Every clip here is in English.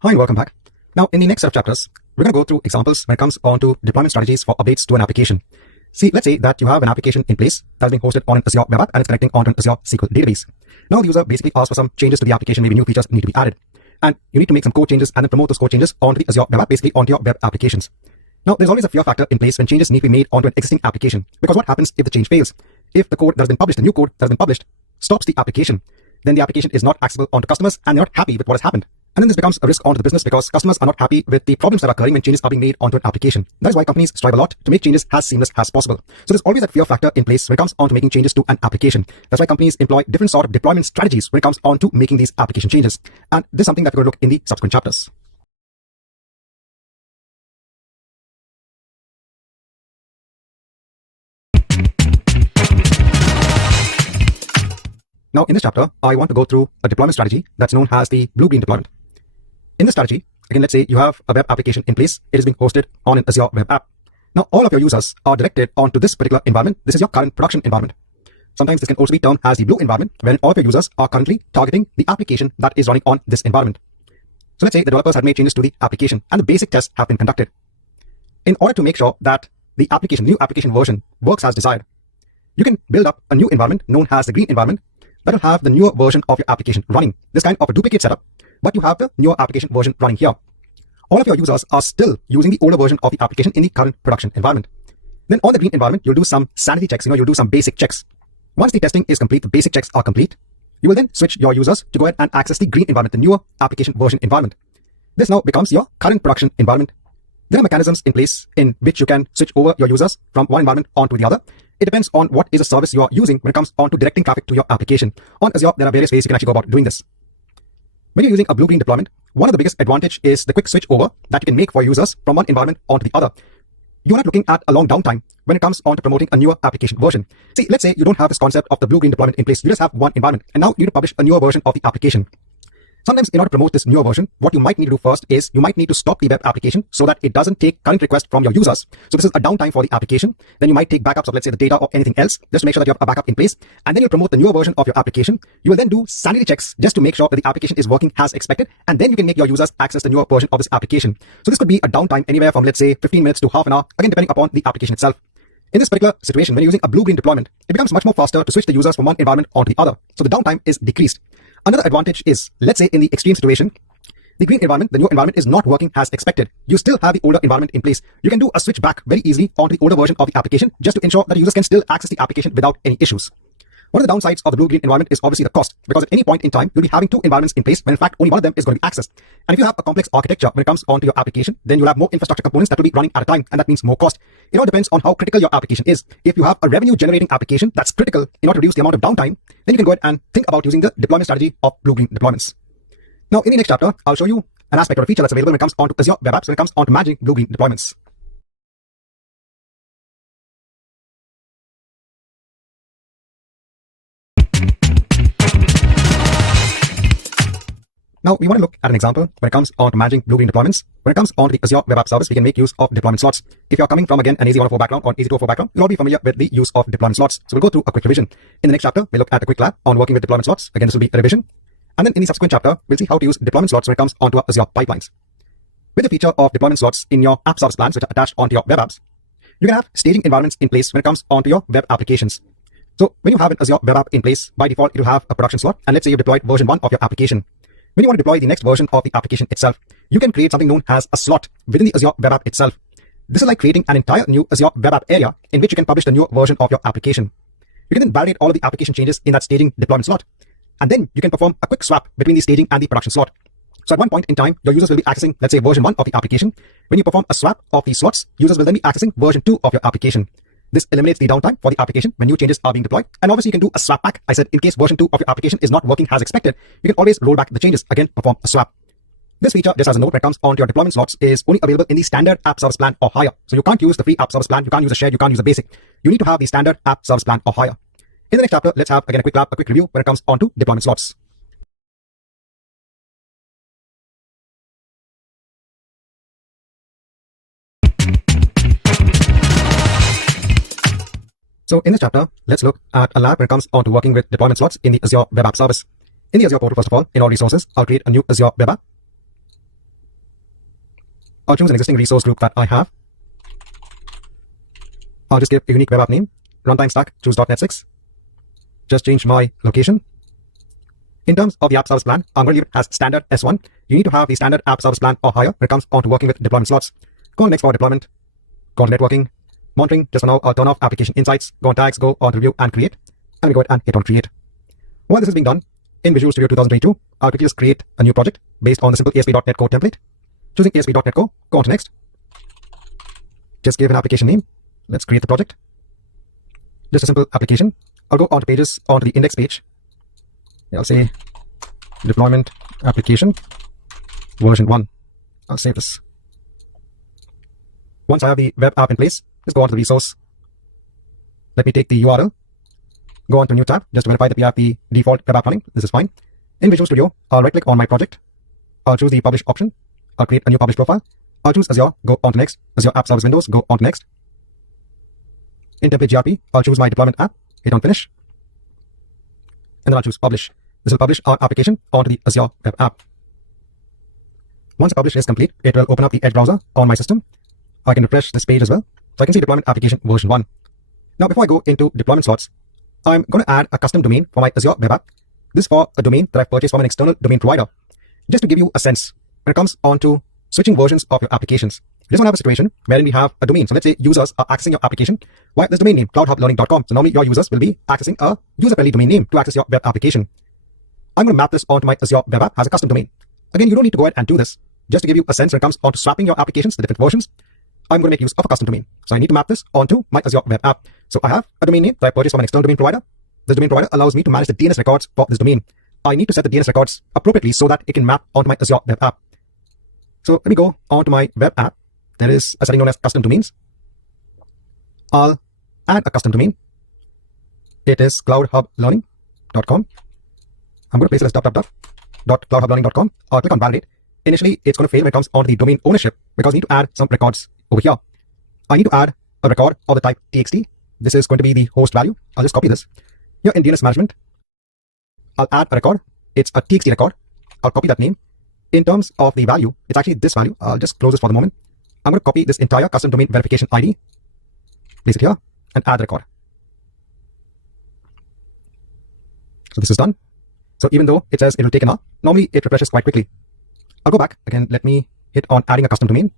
Hi and welcome back. Now, in the next set of chapters, we're going to go through examples when it comes on to deployment strategies for updates to an application. See, let's say that you have an application in place that's being hosted on an Azure Web App and it's connecting onto an Azure SQL database. Now, the user basically asks for some changes to the application, maybe new features need to be added. And you need to make some code changes and then promote those code changes onto the Azure Web App, basically onto your web applications. Now, there's always a fear factor in place when changes need to be made onto an existing application. Because what happens if the change fails? If the code that has been published, the new code that has been published, stops the application, then the application is not accessible onto customers and they're not happy with what has happened. And then this becomes a risk onto the business because customers are not happy with the problems that are occurring when changes are being made onto an application. That is why companies strive a lot to make changes as seamless as possible. So there's always that fear factor in place when it comes on to making changes to an application. That's why companies employ different sort of deployment strategies when it comes on to making these application changes. And this is something that we're going to look in the subsequent chapters. Now, in this chapter, I want to go through a deployment strategy that's known as the blue-green deployment. In this strategy, again, let's say you have a web application in place. It is being hosted on an Azure Web App. Now, all of your users are directed onto this particular environment. This is your current production environment. Sometimes this can also be termed as the blue environment, when all of your users are currently targeting the application that is running on this environment. So let's say the developers have made changes to the application and the basic tests have been conducted. In order to make sure that the new application version works as desired, you can build up a new environment known as the green environment that will have the newer version of your application running. This kind of a duplicate setup, but you have the newer application version running here. All of your users are still using the older version of the application in the current production environment. Then on the green environment, you'll do some sanity checks, you'll do some basic checks. Once the testing is complete, the basic checks are complete, you will then switch your users to go ahead and access the green environment, the newer application version environment. This now becomes your current production environment. There are mechanisms in place in which you can switch over your users from one environment onto the other. It depends on what is the service you are using when it comes on to directing traffic to your application. On Azure, there are various ways you can actually go about doing this. When you're using a blue-green deployment, one of the biggest advantage is the quick switch over that you can make for users from one environment onto the other. You're not looking at a long downtime when it comes on to promoting a newer application version. See, let's say you don't have this concept of the blue-green deployment in place. You just have one environment, and now you need to publish a newer version of the application. Sometimes in order to promote this newer version, what you might need to do first is you might need to stop the web application so that it doesn't take current requests from your users. So this is a downtime for the application. Then you might take backups of, let's say, the data or anything else, just to make sure that you have a backup in place. And then you promote the newer version of your application. You will then do sanity checks just to make sure that the application is working as expected. And then you can make your users access the newer version of this application. So this could be a downtime anywhere from, let's say, 15 minutes to half an hour, again, depending upon the application itself. In this particular situation, when you're using a blue-green deployment, it becomes much more faster to switch the users from one environment onto the other. So the downtime is decreased. Another advantage is, let's say in the extreme situation, the green environment, the new environment is not working as expected. You still have the older environment in place. You can do a switch back very easily onto the older version of the application just to ensure that users can still access the application without any issues. One of the downsides of the blue-green environment is obviously the cost, because at any point in time, you'll be having two environments in place when in fact only one of them is going to be accessed. And if you have a complex architecture when it comes onto your application, then you'll have more infrastructure components that will be running at a time, and that means more cost. It all depends on how critical your application is. If you have a revenue-generating application that's critical in order to reduce the amount of downtime, then you can go ahead and think about using the deployment strategy of blue-green deployments. Now, in the next chapter, I'll show you an aspect or a feature that's available when it comes onto Azure Web Apps, when it comes onto managing blue-green deployments. Now, we want to look at an example when it comes on to managing blue-green deployments. When it comes on to the Azure Web App Service, we can make use of deployment slots. If you're coming from, again, an AZ-104 background or AZ-204 background, you'll all be familiar with the use of deployment slots. So we'll go through a quick revision. In the next chapter, we'll look at a quick lab on working with deployment slots. Again, this will be a revision. And then in the subsequent chapter, we'll see how to use deployment slots when it comes onto our Azure pipelines. With the feature of deployment slots in your app service plans, which are attached onto your web apps, you can have staging environments in place when it comes onto your web applications. So when you have an Azure Web App in place, by default, it will have a production slot. And let's say you've deployed version 1 of your application. When you want to deploy the next version of the application itself, you can create something known as a slot within the Azure Web App itself. This is like creating an entire new Azure Web App area in which you can publish the new version of your application. You can then validate all of the application changes in that staging deployment slot. And then you can perform a quick swap between the staging and the production slot. So at one point in time, your users will be accessing, let's say, version 1 of the application. When you perform a swap of these slots, users will then be accessing version 2 of your application. This eliminates the downtime for the application when new changes are being deployed. And obviously, you can do a swap back. I said, in case version 2 of your application is not working as expected, you can always roll back the changes. Again, perform a swap. This feature, just as a note, when it comes onto your deployment slots, is only available in the standard app service plan or higher. So you can't use the free app service plan, you can't use the shared, you can't use the basic. You need to have the standard app service plan or higher. In the next chapter, let's have again a quick lab, a quick review when it comes onto deployment slots. So in this chapter, let's look at a lab when it comes on to working with deployment slots in the Azure Web App Service. In the Azure portal, first of all, in all resources, I'll create a new Azure Web App. I'll choose an existing resource group that I have. I'll just give a unique web app name, runtime stack, choose .NET 6. Just change my location. In terms of the app service plan, I'm going to leave it as standard S1. You need to have the standard app service plan or higher when it comes on to working with deployment slots. Go on next for deployment. Go on to networking. Monitoring, just for now, I'll turn off application insights. Go on tags, go on review and create. And we go ahead and hit on create. While this is being done, in Visual Studio 2022, I'll quickly just create a new project based on the simple ASP.NET Core template. Choosing ASP.NET Core, go on to next. Just give an application name. Let's create the project. Just a simple application. I'll go on to pages, onto the index page. I'll say deployment application version 1. I'll save this. Once I have the web app in place, just go on to the resource. Let me take the URL. Go on to a new tab just to verify that we have the default web app running. This is fine. In Visual Studio, I'll right click on my project. I'll choose the publish option. I'll create a new publish profile. I'll choose Azure, go on to next. Azure App Service Windows, go on to next. In template GRP, I'll choose my deployment app, hit on finish. And then I'll choose publish. This will publish our application onto the Azure web app. Once the publish is complete, it will open up the Edge browser on my system. I can refresh this page as well. So I can see deployment application version 1. Now, before I go into deployment slots, I'm going to add a custom domain for my Azure web app. This is for a domain that I've purchased from an external domain provider. Just to give you a sense, when it comes on to switching versions of your applications, you just want to have a situation wherein we have a domain. So let's say users are accessing your application via this domain name, cloudhublearning.com. So normally your users will be accessing a user-friendly domain name to access your web application. I'm going to map this onto my Azure web app as a custom domain. Again, you don't need to go ahead and do this. Just to give you a sense when it comes on to swapping your applications, the different versions, I'm going to make use of a custom domain. So I need to map this onto my Azure web app. So I have a domain name that I purchased from an external domain provider. This domain provider allows me to manage the DNS records for this domain. I need to set the DNS records appropriately so that it can map onto my Azure web app. So let me go onto my web app. There is a setting known as custom domains. I'll add a custom domain. It is cloudhublearning.com. I'm going to place it as www.cloudhublearning.com. I'll click on validate. Initially, it's going to fail when it comes onto the domain ownership because I need to add some records over here. I need to add a record of the type txt. This is going to be the host value. I'll just copy this. Here in DNS management, I'll add a record. It's a txt record. I'll copy that name. In terms of the value, it's actually this value. I'll just close this for the moment. I'm going to copy this entire custom domain verification ID, place it here, and add the record. So this is done. So even though it says it will take an hour, normally it refreshes quite quickly. I'll go back. Again, let me hit on adding a custom domain.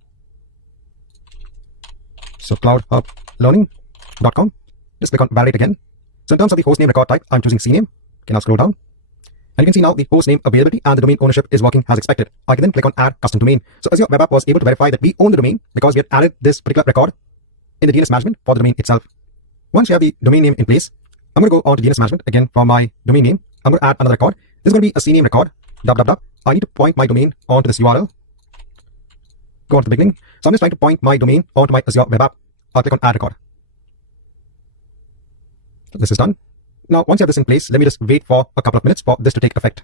So cloudhublearning.com. Just click on validate again. So in terms of the hostname record type, I'm choosing CNAME. Okay, now scroll down. And you can see now the hostname availability and the domain ownership is working as expected. I can then click on add custom domain. So Azure web app was able to verify that we own the domain because we had added this particular record in the DNS management for the domain itself. Once you have the domain name in place, I'm going to go on to DNS management again for my domain name. I'm going to add another record. This is going to be a CNAME record. I need to point my domain onto this URL. Go on to the beginning. So I'm just trying to point my domain onto my Azure web app. I'll click on add record. So this is done. Now, once you have this in place, let me just wait for a couple of minutes for this to take effect.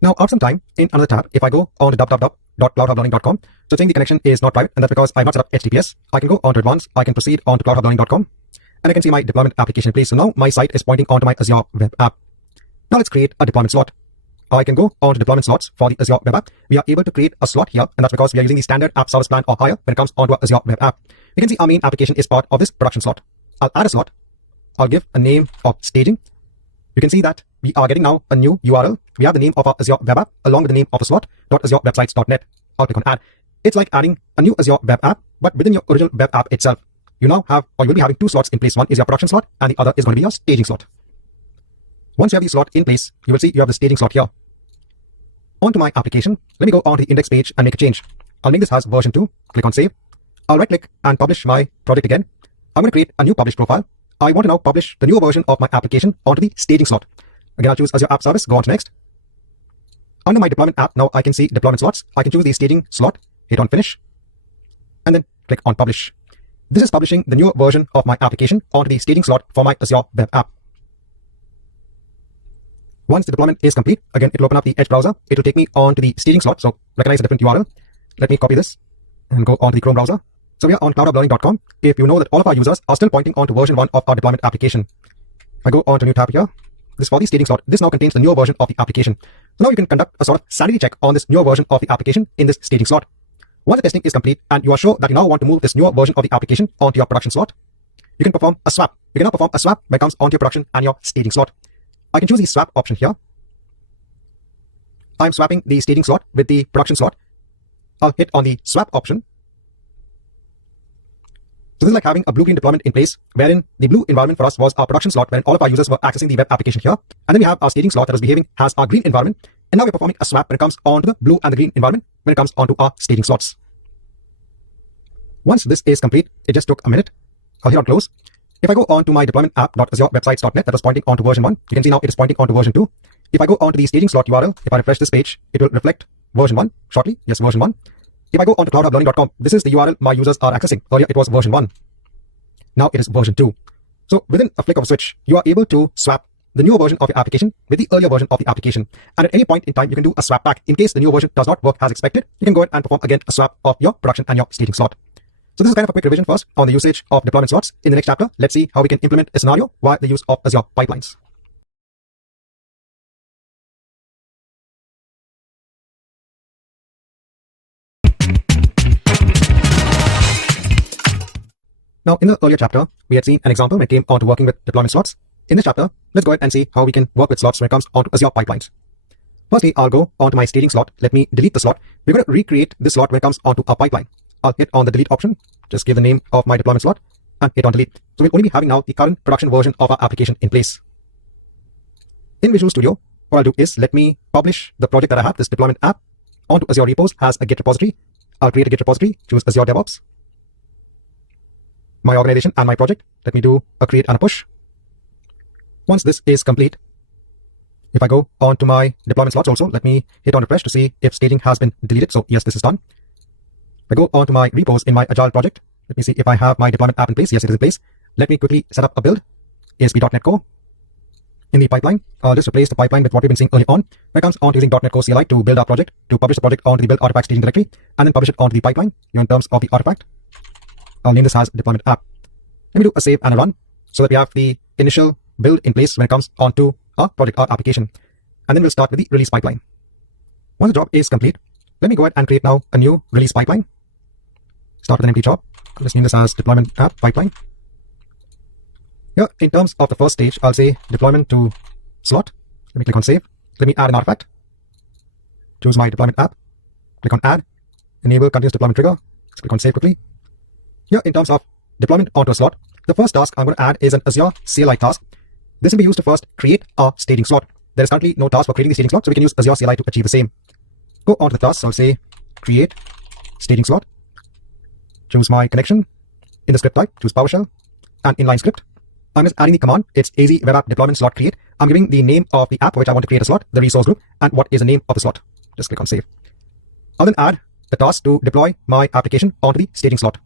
Now, after some time, in another tab, if I go on to www.cloudhublearning.com, so it's saying the connection is not private, and that's because I've not set up HTTPS. I can go on to advanced, I can proceed on to cloudhublearning.com, and I can see my deployment application in place. So now my site is pointing onto my Azure web app. Now let's create a deployment slot. I can go on to deployment slots for the Azure web app. We are able to create a slot here, and that's because we are using the standard app service plan or higher when it comes onto our Azure web app. You can see our main application is part of this production slot. I'll add a slot. I'll give a name of staging. You can see that we are getting now a new URL. We have the name of our Azure web app along with the name of a slot, .azurewebsites.net. I'll click on add. It's like adding a new Azure web app, but within your original web app itself. You now have, or you will be having two slots in place. One is your production slot, and the other is going to be your staging slot. Once you have the slot in place, you will see you have the staging slot here. Onto my application, let me go on to the index page and make a change. I'll make this as version 2. Click on save. I'll right click and publish my project again. I'm going to create a new publish profile. I want to now publish the newer version of my application onto the staging slot. Again, I'll choose Azure App Service, go on to next. Under my deployment app, now I can see deployment slots. I can choose the staging slot, hit on finish, and then click on publish. This is publishing the newer version of my application onto the staging slot for my Azure web app. Once the deployment is complete, again, it will open up the Edge browser. It will take me onto the staging slot, so recognize a different URL. Let me copy this and go on to the Chrome browser. So we are on cloudhublearning.com. If you know that all of our users are still pointing on to version 1 of our deployment application. If I go on to a new tab here, this is for the staging slot. This now contains the newer version of the application. So now you can conduct a sort of sanity check on this newer version of the application in this staging slot. Once the testing is complete and you are sure that you now want to move this newer version of the application onto your production slot, you can perform a swap. You can now perform a swap when it comes onto your production and your staging slot. I can choose the swap option here. I'm swapping the staging slot with the production slot. I'll hit on the swap option. So this is like having a blue-green deployment in place, wherein the blue environment for us was our production slot, when all of our users were accessing the web application here. And then we have our staging slot that was behaving as our green environment. And now we're performing a swap when it comes onto the blue and the green environment when it comes onto our staging slots. Once this is complete, it just took a minute. I'll hit on close. If I go on to my deployment app.azureWebsites.net that was pointing onto version 1, you can see now it is pointing onto version 2. If I go onto the staging slot URL, if I refresh this page, it will reflect version 1 shortly. Yes, version 1. If I go onto cloudhublearning.com, this is the URL my users are accessing. Earlier it was version 1. Now it is version 2. So within a flick of a switch, you are able to swap the newer version of your application with the earlier version of the application. And at any point in time, you can do a swap back. In case the new version does not work as expected, you can go ahead and perform again a swap of your production and your staging slot. So this is kind of a quick revision first on the usage of deployment slots. In the next chapter, let's see how we can implement a scenario via the use of Azure pipelines. Now, in the earlier chapter, we had seen an example when it came on to working with deployment slots. In this chapter, let's go ahead and see how we can work with slots when it comes onto Azure pipelines. Firstly, I'll go onto my staging slot. Let me delete the slot. We're going to recreate this slot when it comes onto our pipeline. I'll hit on the delete option, just give the name of my deployment slot, and hit on delete. So we'll only be having now the current production version of our application in place. In Visual Studio, what I'll do is let me publish the project that I have, this deployment app, onto Azure Repos as a Git repository. I'll create a Git repository, choose Azure DevOps, my organization and my project. Let me do a create and a push. Once this is complete, if I go on to my deployment slots also, let me hit on refresh to see if staging has been deleted. So yes, this is done. If I go on to my repos in my Agile project, let me see if I have my deployment app in place. Yes, it is in place. Let me quickly set up a build, ASP.NET Core. In the pipeline, I'll just replace the pipeline with what we've been seeing earlier on. When it comes on to using .NET Core CLI to build our project, to publish the project onto the build artifact staging directory, and then publish it onto the pipeline. In terms of the artifact, I'll name this as deployment app. Let me do a save and a run so that we have the initial build in place when it comes onto our project, our application. And then we'll start with the release pipeline. Once the job is complete, let me go ahead and create now a new release pipeline. Start with an empty job. Let's name this as deployment app pipeline. Here, in terms of the first stage, I'll say deployment to slot. Let me click on save. Let me add an artifact. Choose my deployment app. Click on add. Enable continuous deployment trigger. Let's click on save quickly. Here, in terms of deployment onto a slot, the first task I'm going to add is an Azure CLI task. This will be used to first create our staging slot. There is currently no task for creating the staging slot, so we can use Azure CLI to achieve the same. Go on to the task. So I'll say create staging slot. Choose my connection. In the script type, choose PowerShell and inline script. I'm just adding the command. It's AZ web app deployment slot create. I'm giving the name of the app for which I want to create a slot, the resource group, and what is the name of the slot. Just click on save. I'll then add the task to deploy my application onto the staging slot.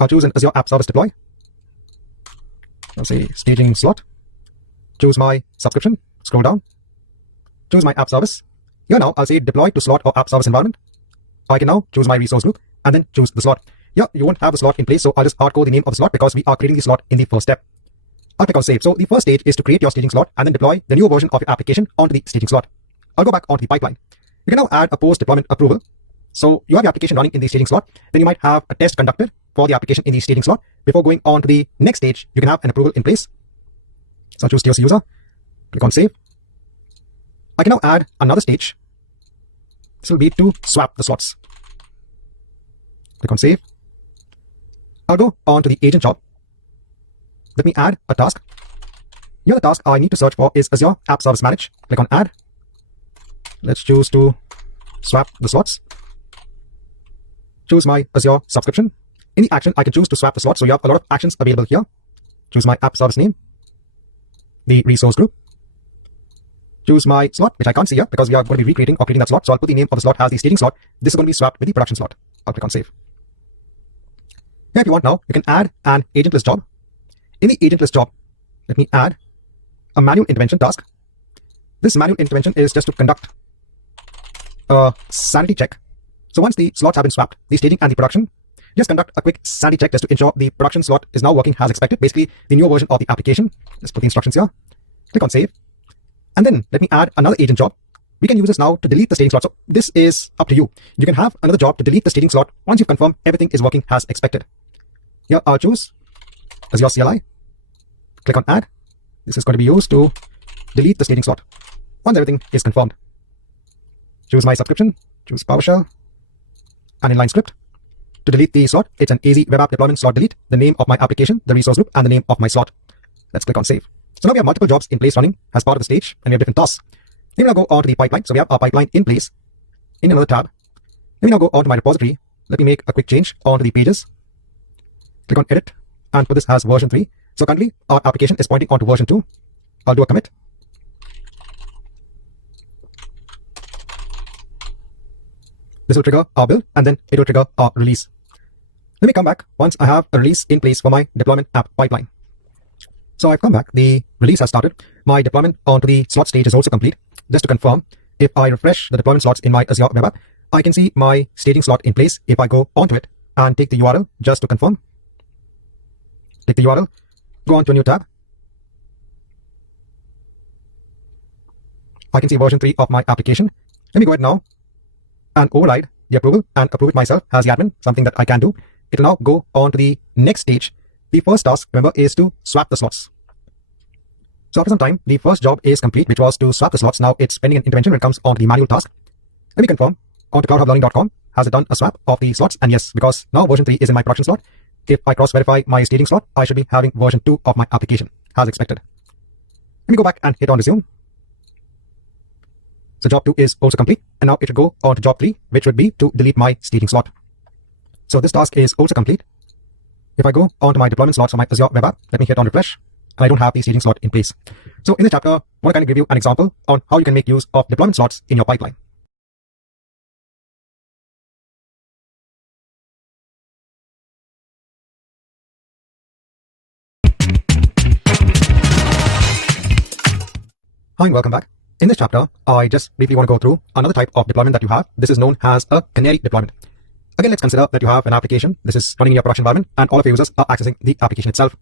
I'll choose an Azure App Service deploy. I'll say staging slot. Choose my subscription. Scroll down. Choose my app service. Here now, I'll say deploy to slot or app service environment. I can now choose my resource group and then choose the slot. Here, you won't have the slot in place, so I'll just hardcode the name of the slot because we are creating the slot in the first step. I'll click on save. So the first stage is to create your staging slot and then deploy the new version of your application onto the staging slot. I'll go back onto the pipeline. You can now add a post-deployment approval. So you have your application running in the staging slot. Then you might have a test conducted for the application in the staging slot. Before going on to the next stage, you can have an approval in place. So I'll choose TOC user. Click on save. I can now add another stage. This will be to swap the slots. Click on save. I'll go on to the agent job. Let me add a task. Here the task I need to search for is Azure App Service Manage. Click on add. Let's choose to swap the slots. Choose my Azure subscription. In the action, I can choose to swap the slot. So you have a lot of actions available here. Choose my app service name, the resource group. Choose my slot, which I can't see here because we are going to be recreating or creating that slot. So I'll put the name of the slot as the staging slot. This is going to be swapped with the production slot. I'll click on save. Here, if you want now, you can add an agentless job. In the agentless job, let me add a manual intervention task. This manual intervention is just to conduct a sanity check. So once the slots have been swapped, the staging and the production, just conduct a quick sanity check just to ensure the production slot is now working as expected. Basically, the new version of the application. Let's put the instructions here. Click on save. And then let me add another agent job. we can use this now to delete the staging slot. So this is up to you. You can have another job to delete the staging slot once you've confirmed everything is working as expected. Here I'll choose Azure CLI. Click on add. This is going to be used to delete the staging slot once everything is confirmed. Choose my subscription, choose PowerShell, and inline script. To delete the slot, it's an easy web app deployment slot delete, the name of my application, the resource group, and the name of my slot. Let's click on save. So now we have multiple jobs in place running as part of the stage, and we have different tasks. Then we now go on to the pipeline. So we have our pipeline in place in another tab. Then we now go on to my repository. Let me make a quick change onto the pages. Click on edit and put this as version 3. So currently our application is pointing onto version 2. I'll do a commit. This will trigger our build and then it will trigger our release. Let me come back once I have a release in place for my deployment app pipeline. So I've come back, the release has started. My deployment onto the slot stage is also complete. Just to confirm, if I refresh the deployment slots in my Azure web app, I can see my staging slot in place. If I go onto it and take the URL just to confirm, take the URL, go on to a new tab. I can see version 3 of my application. Let me go ahead now and override the approval and approve it myself as the admin, something that I can do. It will now go on to the next stage. The first task, remember, is to swap the slots. So after some time, the first job is complete, which was to swap the slots. Now it's pending an intervention when it comes on to the manual task. Let me confirm on to cloudhublearning.com. Has it done a swap of the slots? And yes, because now version 3 is in my production slot. If I cross-verify my staging slot, I should be having version 2 of my application, as expected. Let me go back and hit on resume. So job 2 is also complete, and now it should go on to job 3, which would be to delete my staging slot. So this task is also complete. If I go on to my deployment slots on my Azure web app, let me hit on refresh, and I don't have the staging slot in place. So in this chapter, I want to kind of give you an example on how you can make use of deployment slots in your pipeline. Hi and welcome back. In this chapter, I just briefly want to go through another type of deployment that you have. This is known as a canary deployment. Again, let's consider that you have an application. This is running in your production environment and all of your users are accessing the application itself.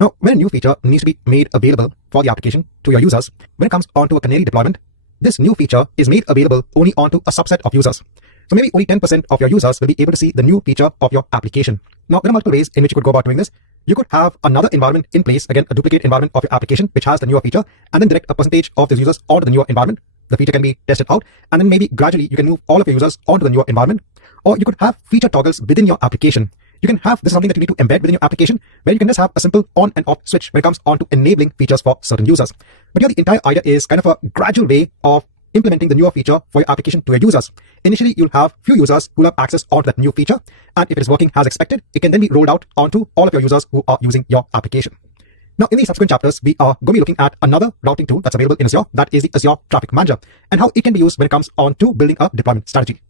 Now, when a new feature needs to be made available for the application to your users, when it comes onto a canary deployment, this new feature is made available only onto a subset of users. So maybe only 10% of your users will be able to see the new feature of your application. Now, there are multiple ways in which you could go about doing this. You could have another environment in place, again, a duplicate environment of your application, which has the newer feature, and then direct a percentage of those users onto the newer environment. The feature can be tested out, and then maybe gradually you can move all of your users onto the newer environment. Or you could have feature toggles within your application. You can have, this is something that you need to embed within your application, where you can just have a simple on and off switch when it comes on to enabling features for certain users. But here the entire idea is kind of a gradual way of implementing the newer feature for your application to your users. Initially, you'll have few users who have access onto that new feature, and if it is working as expected, it can then be rolled out onto all of your users who are using your application. Now, in the subsequent chapters, we are going to be looking at another routing tool that's available in Azure, that is the Azure Traffic Manager, and how it can be used when it comes on to building a deployment strategy.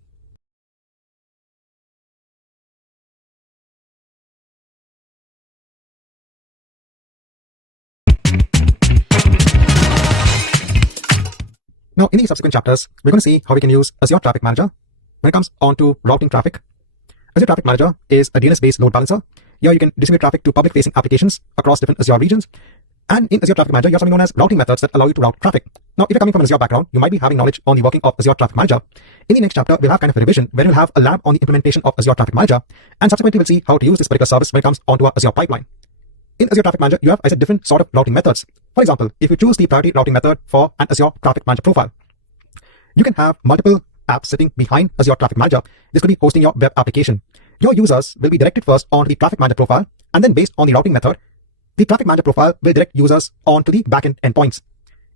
Now, in the subsequent chapters, we're going to see how we can use Azure Traffic Manager when it comes on to routing traffic. Azure Traffic Manager is a DNS-based load balancer. Here you can distribute traffic to public-facing applications across different Azure regions. And in Azure Traffic Manager, you have something known as routing methods that allow you to route traffic. Now, if you're coming from an Azure background, you might be having knowledge on the working of Azure Traffic Manager. In the next chapter, we'll have kind of a revision where we'll have a lab on the implementation of Azure Traffic Manager. And subsequently, we'll see how to use this particular service when it comes onto our Azure pipeline. In Azure Traffic Manager, you have, I said, different sort of routing methods. For example, if you choose the priority routing method for an Azure Traffic Manager profile, you can have multiple apps sitting behind Azure Traffic Manager. This could be hosting your web application. Your users will be directed first onto the Traffic Manager profile, and then based on the routing method, the Traffic Manager profile will direct users onto the backend endpoints.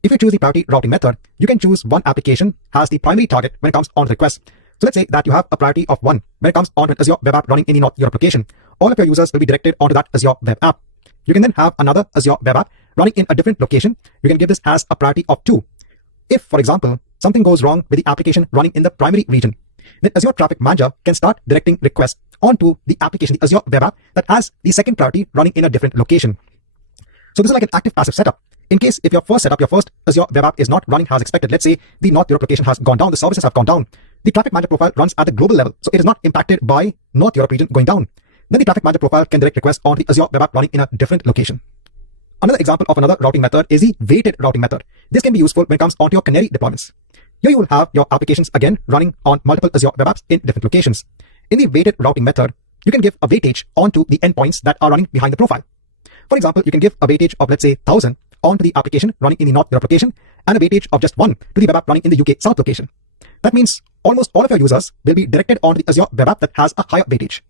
If you choose the priority routing method, you can choose one application as the primary target when it comes on to requests. So let's say that you have a priority of 1 when it comes on to an Azure web app running in the North Europe location. All of your users will be directed onto that Azure web app. You can then have another Azure web app running in a different location. You can give this as a priority of 2. If, for example, something goes wrong with the application running in the primary region, then Azure Traffic Manager can start directing requests onto the application, the Azure web app, that has the second priority running in a different location. So this is like an active passive setup. In case if your first setup, your first Azure web app is not running as expected, let's say the North Europe location has gone down, the services have gone down, the Traffic Manager profile runs at the global level, so it is not impacted by North Europe region going down. Then the Traffic Manager profile can direct requests on the Azure web app running in a different location. Another example of another routing method is the weighted routing method. This can be useful when it comes onto your Canary deployments. Here you will have your applications again running on multiple Azure Web Apps in different locations. In the weighted routing method, you can give a weightage onto the endpoints that are running behind the profile. For example, you can give a weightage of, let's say, 1000 onto the application running in the North Europe location and a weightage of just 1 to the web app running in the UK South location. That means almost all of your users will be directed onto the Azure Web App that has a higher weightage.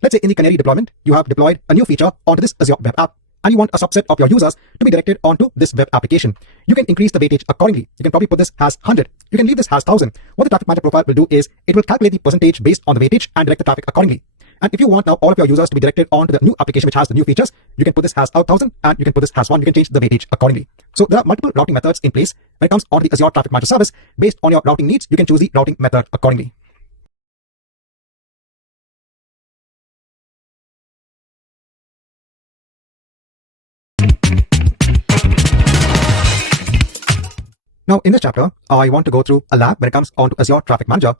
Let's say in the Canary deployment, you have deployed a new feature onto this Azure Web App, and you want a subset of your users to be directed onto this web application. You can increase the weightage accordingly. You can probably put this as 100. You can leave this as 1000. What the traffic manager profile will do is it will calculate the percentage based on the weightage and direct the traffic accordingly. And if you want now all of your users to be directed onto the new application which has the new features, you can put this as 1000 and you can put this as 1. You can change the weightage accordingly. So there are multiple routing methods in place when it comes onto the Azure Traffic Manager service. Based on your routing needs, you can choose the routing method accordingly. Now, in this chapter, I want to go through a lab when it comes onto Azure Traffic Manager.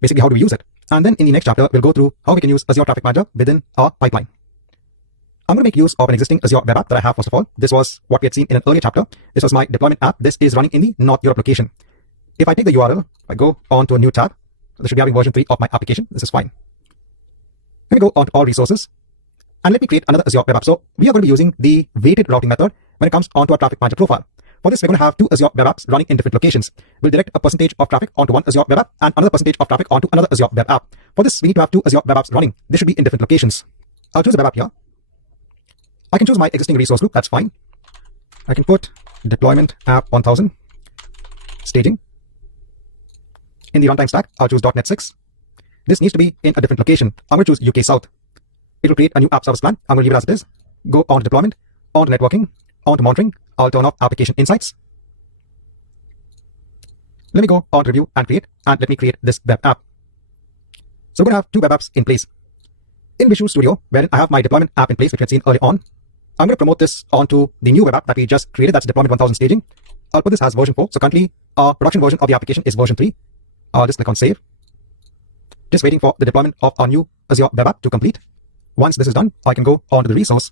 Basically, how do we use it? And then in the next chapter, we'll go through how we can use Azure Traffic Manager within our pipeline. I'm going to make use of an existing Azure Web App that I have first of all. This was what we had seen in an earlier chapter. This was my deployment app. This is running in the North Europe location. If I take the URL, I go on to a new tab. This should be having version 3 of my application. This is fine. Let me go on to all resources. And let me create another Azure Web App. So we are going to be using the weighted routing method when it comes onto our Traffic Manager profile. For this, we're going to have 2 Azure Web Apps running in different locations. We'll direct a percentage of traffic onto one Azure Web App and another percentage of traffic onto another Azure Web App. For this, we need to have 2 Azure Web Apps running. This should be in different locations. I'll choose a web app here. I can choose my existing resource group. That's fine. I can put deployment app 1000 staging. In the runtime stack, I'll choose .NET 6. This needs to be in a different location. I'm going to choose UK South. It will create a new app service plan. I'm going to leave it as it is. Go on to deployment, on to networking, on to monitoring. I'll turn off application insights. Let me go on to review and create, and let me create this web app. So we're going to have 2 web apps in place. In Visual Studio, wherein I have my deployment app in place, which we had seen earlier on, I'm going to promote this onto the new web app that we just created. That's deployment 1000 staging. I'll put this as version 4. So currently, our production version of the application is version 3. I'll just click on save. Just waiting for the deployment of our new Azure web app to complete. Once this is done, I can go on to the resource.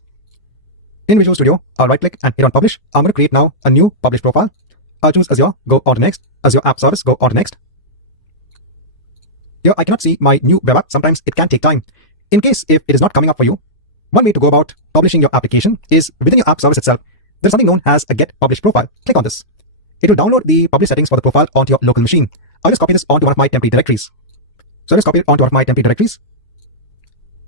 In Visual Studio, I'll right click and hit on publish. I'm going to create now a new publish profile. I'll choose Azure, go on to next. Azure App Service, go on to next. Here I cannot see my new web app. Sometimes it can take time. In case if it is not coming up for you, one way to go about publishing your application is within your app service itself. There's something known as a get publish profile. Click on this. It will download the publish settings for the profile onto your local machine. I'll just copy this onto one of my temporary directories. So I'll just copy it onto one of my temporary directories.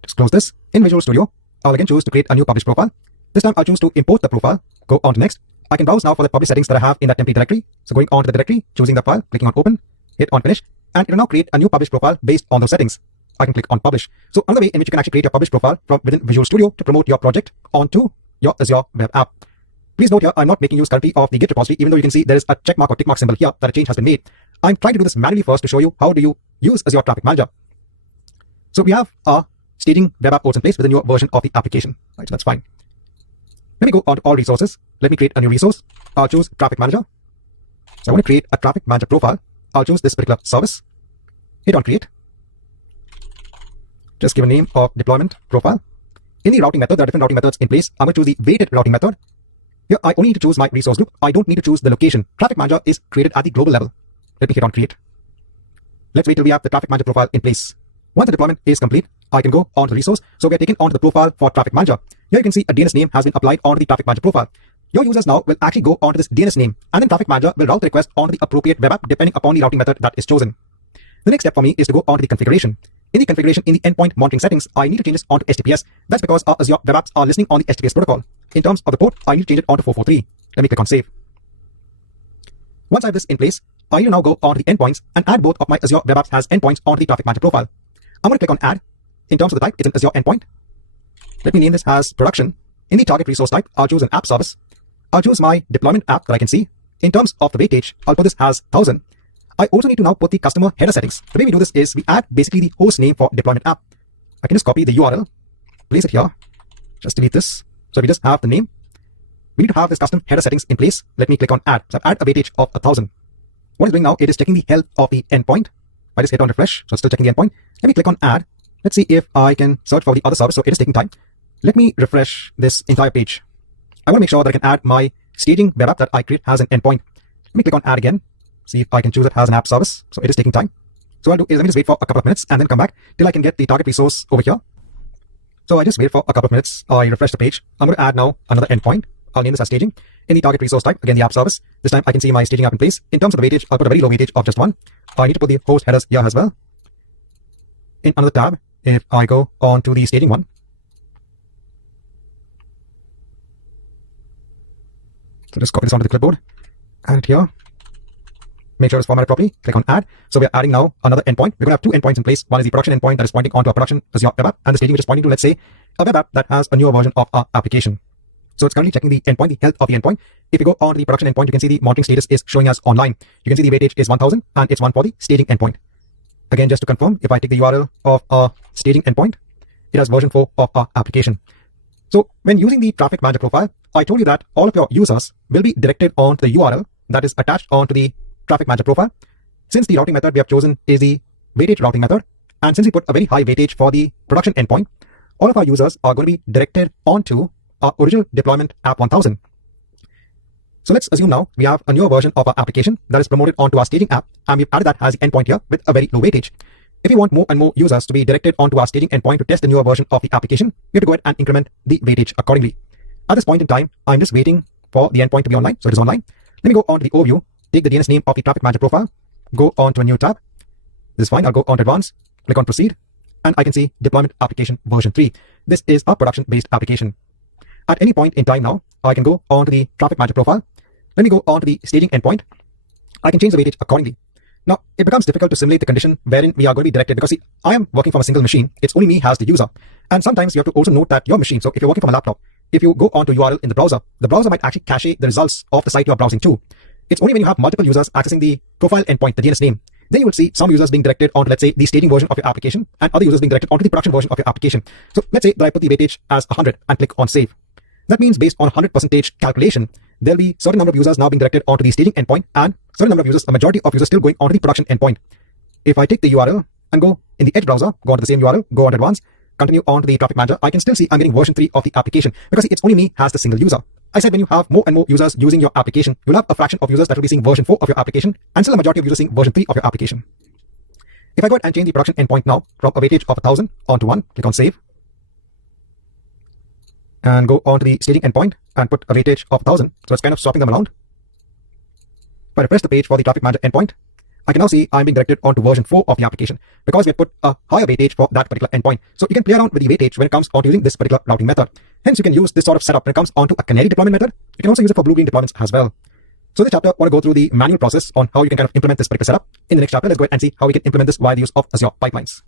Just close this. In Visual Studio, I'll again choose to create a new publish profile. This time I'll choose to import the profile, go on to next. I can browse now for the publish settings that I have in that temporary directory. So going on to the directory, choosing the file, clicking on open, hit on finish, and it will now create a new publish profile based on those settings. I can click on publish. So another way in which you can actually create your publish profile from within Visual Studio to promote your project onto your Azure web app. Please note here, I'm not making use currently of the Git repository, even though you can see there is a check mark or tick mark symbol here that a change has been made. I'm trying to do this manually first to show you how do you use Azure Traffic Manager. So we have our staging web app also in place with a new version of the application. Right, so that's fine. Let me go on to all resources. Let me create a new resource. I'll choose Traffic Manager. So I want to create a Traffic Manager profile. I'll choose this particular service. Hit on create. Just give a name of deployment profile. In the routing method, there are different routing methods in place. I'm going to choose the weighted routing method. Here, I only need to choose my resource group. I don't need to choose the location. Traffic Manager is created at the global level. Let me hit on create. Let's wait till we have the Traffic Manager profile in place. Once the deployment is complete, I can go on to the resource. So we are taken onto the profile for Traffic Manager. Here you can see a DNS name has been applied onto the Traffic Manager profile. Your users now will actually go onto this DNS name, and then Traffic Manager will route the request onto the appropriate web app depending upon the routing method that is chosen. The next step for me is to go onto the configuration. In the configuration, in the endpoint monitoring settings, I need to change this onto HTTPS. That's because our Azure web apps are listening on the HTTPS protocol. In terms of the port, I need to change it onto 443. Let me click on save. Once I have this in place, I need to now go onto the endpoints and add both of my Azure web apps as endpoints onto the Traffic Manager profile. I'm going to click on add. In terms of the type, it's an Azure endpoint. Let me name this as production. In the target resource type, I'll choose an app service. I'll choose my deployment app that I can see. In terms of the weightage, I'll put this as 1000. I also need to now put the customer header settings. The way we do this is we add basically the host name for deployment app. I can just copy the URL, place it here, just delete this. So we just have the name. We need to have this custom header settings in place. Let me click on add. So I've add a weightage of 1000. What it's doing now, it is checking the health of the endpoint. I just hit on refresh, so it's still checking the endpoint. Let me click on add. Let's see if I can search for the other service. So it is taking time. Let me refresh this entire page. I want to make sure that I can add my staging web app that I create as an endpoint. Let me click on add again, see if I can choose it as an app service. So it is taking time. So what I'll do is let me just wait for a couple of minutes and then come back till I can get the target resource over here. So I just wait for a couple of minutes. I refresh the page. I'm going to add now another endpoint. I'll name this as staging. In the target resource type, again the app service. This time I can see my staging app in place. In terms of the weightage, I'll put a very low weightage of just 1. I need to put the host headers here as well. In another tab, if I go on to the staging one, so just copy this onto the clipboard, add it here. Make sure it's formatted properly. Click on add. So we're adding now another endpoint. We're going to have 2 endpoints in place. One is the production endpoint that is pointing onto our production Azure web app, and the staging which is pointing to, let's say, a web app that has a newer version of our application. So it's currently checking the endpoint, the health of the endpoint. If you go on to the production endpoint, you can see the monitoring status is showing us online. You can see the weightage is 1000 and it's 1 for the staging endpoint. Again, just to confirm, if I take the URL of our staging endpoint, it has version 4 of our application. So when using the traffic manager profile, I told you that all of your users will be directed onto the URL that is attached onto the traffic manager profile. Since the routing method we have chosen is the weightage routing method, and since we put a very high weightage for the production endpoint, all of our users are going to be directed onto our original deployment app 1000. So let's assume now we have a newer version of our application that is promoted onto our staging app, and we've added that as the endpoint here with a very low weightage. If we want more and more users to be directed onto our staging endpoint to test the newer version of the application, we have to go ahead and increment the weightage accordingly. At this point in time, I'm just waiting for the endpoint to be online, so it is online. Let me go on to the overview, take the DNS name of the traffic manager profile, go on to a new tab. This is fine. I'll go on to advanced, click on proceed, and I can see deployment application version 3. This is a production-based application. At any point in time now, I can go on to the traffic manager profile. Let me go on to the staging endpoint. I can change the weightage accordingly. Now, it becomes difficult to simulate the condition wherein we are going to be directed because see, I am working from a single machine. It's only me as the user. And sometimes you have to also note that your machine, so if you're working from a laptop, if you go onto URL in the browser might actually cache the results of the site you are browsing to. It's only when you have multiple users accessing the profile endpoint, the DNS name, then you will see some users being directed onto, let's say, the staging version of your application and other users being directed onto the production version of your application. So let's say that I put the weightage as 100 and click on save. That means based on 100% calculation, there'll be certain number of users now being directed onto the staging endpoint and certain number of users, a majority of users still going onto the production endpoint. If I take the URL and go in the Edge browser, go onto the same URL, go on to advanced, continue on to the traffic manager, I can still see I'm getting version 3 of the application because it's only me as the single user. I said when you have more and more users using your application, you'll have a fraction of users that will be seeing version 4 of your application and still a majority of users seeing version 3 of your application. If I go ahead and change the production endpoint now from a weightage of 1000 onto 1, click on save, and go on to the staging endpoint and put a weightage of 1000. So it's kind of swapping them around. If I refresh the page for the traffic manager endpoint, I can now see I'm being directed onto version 4 of the application because we have put a higher weightage for that particular endpoint. So you can play around with the weightage when it comes on to using this particular routing method. Hence, you can use this sort of setup when it comes onto a canary deployment method. You can also use it for blue-green deployments as well. So this chapter, I want to go through the manual process on how you can kind of implement this particular setup. In the next chapter, let's go ahead and see how we can implement this via the use of Azure pipelines.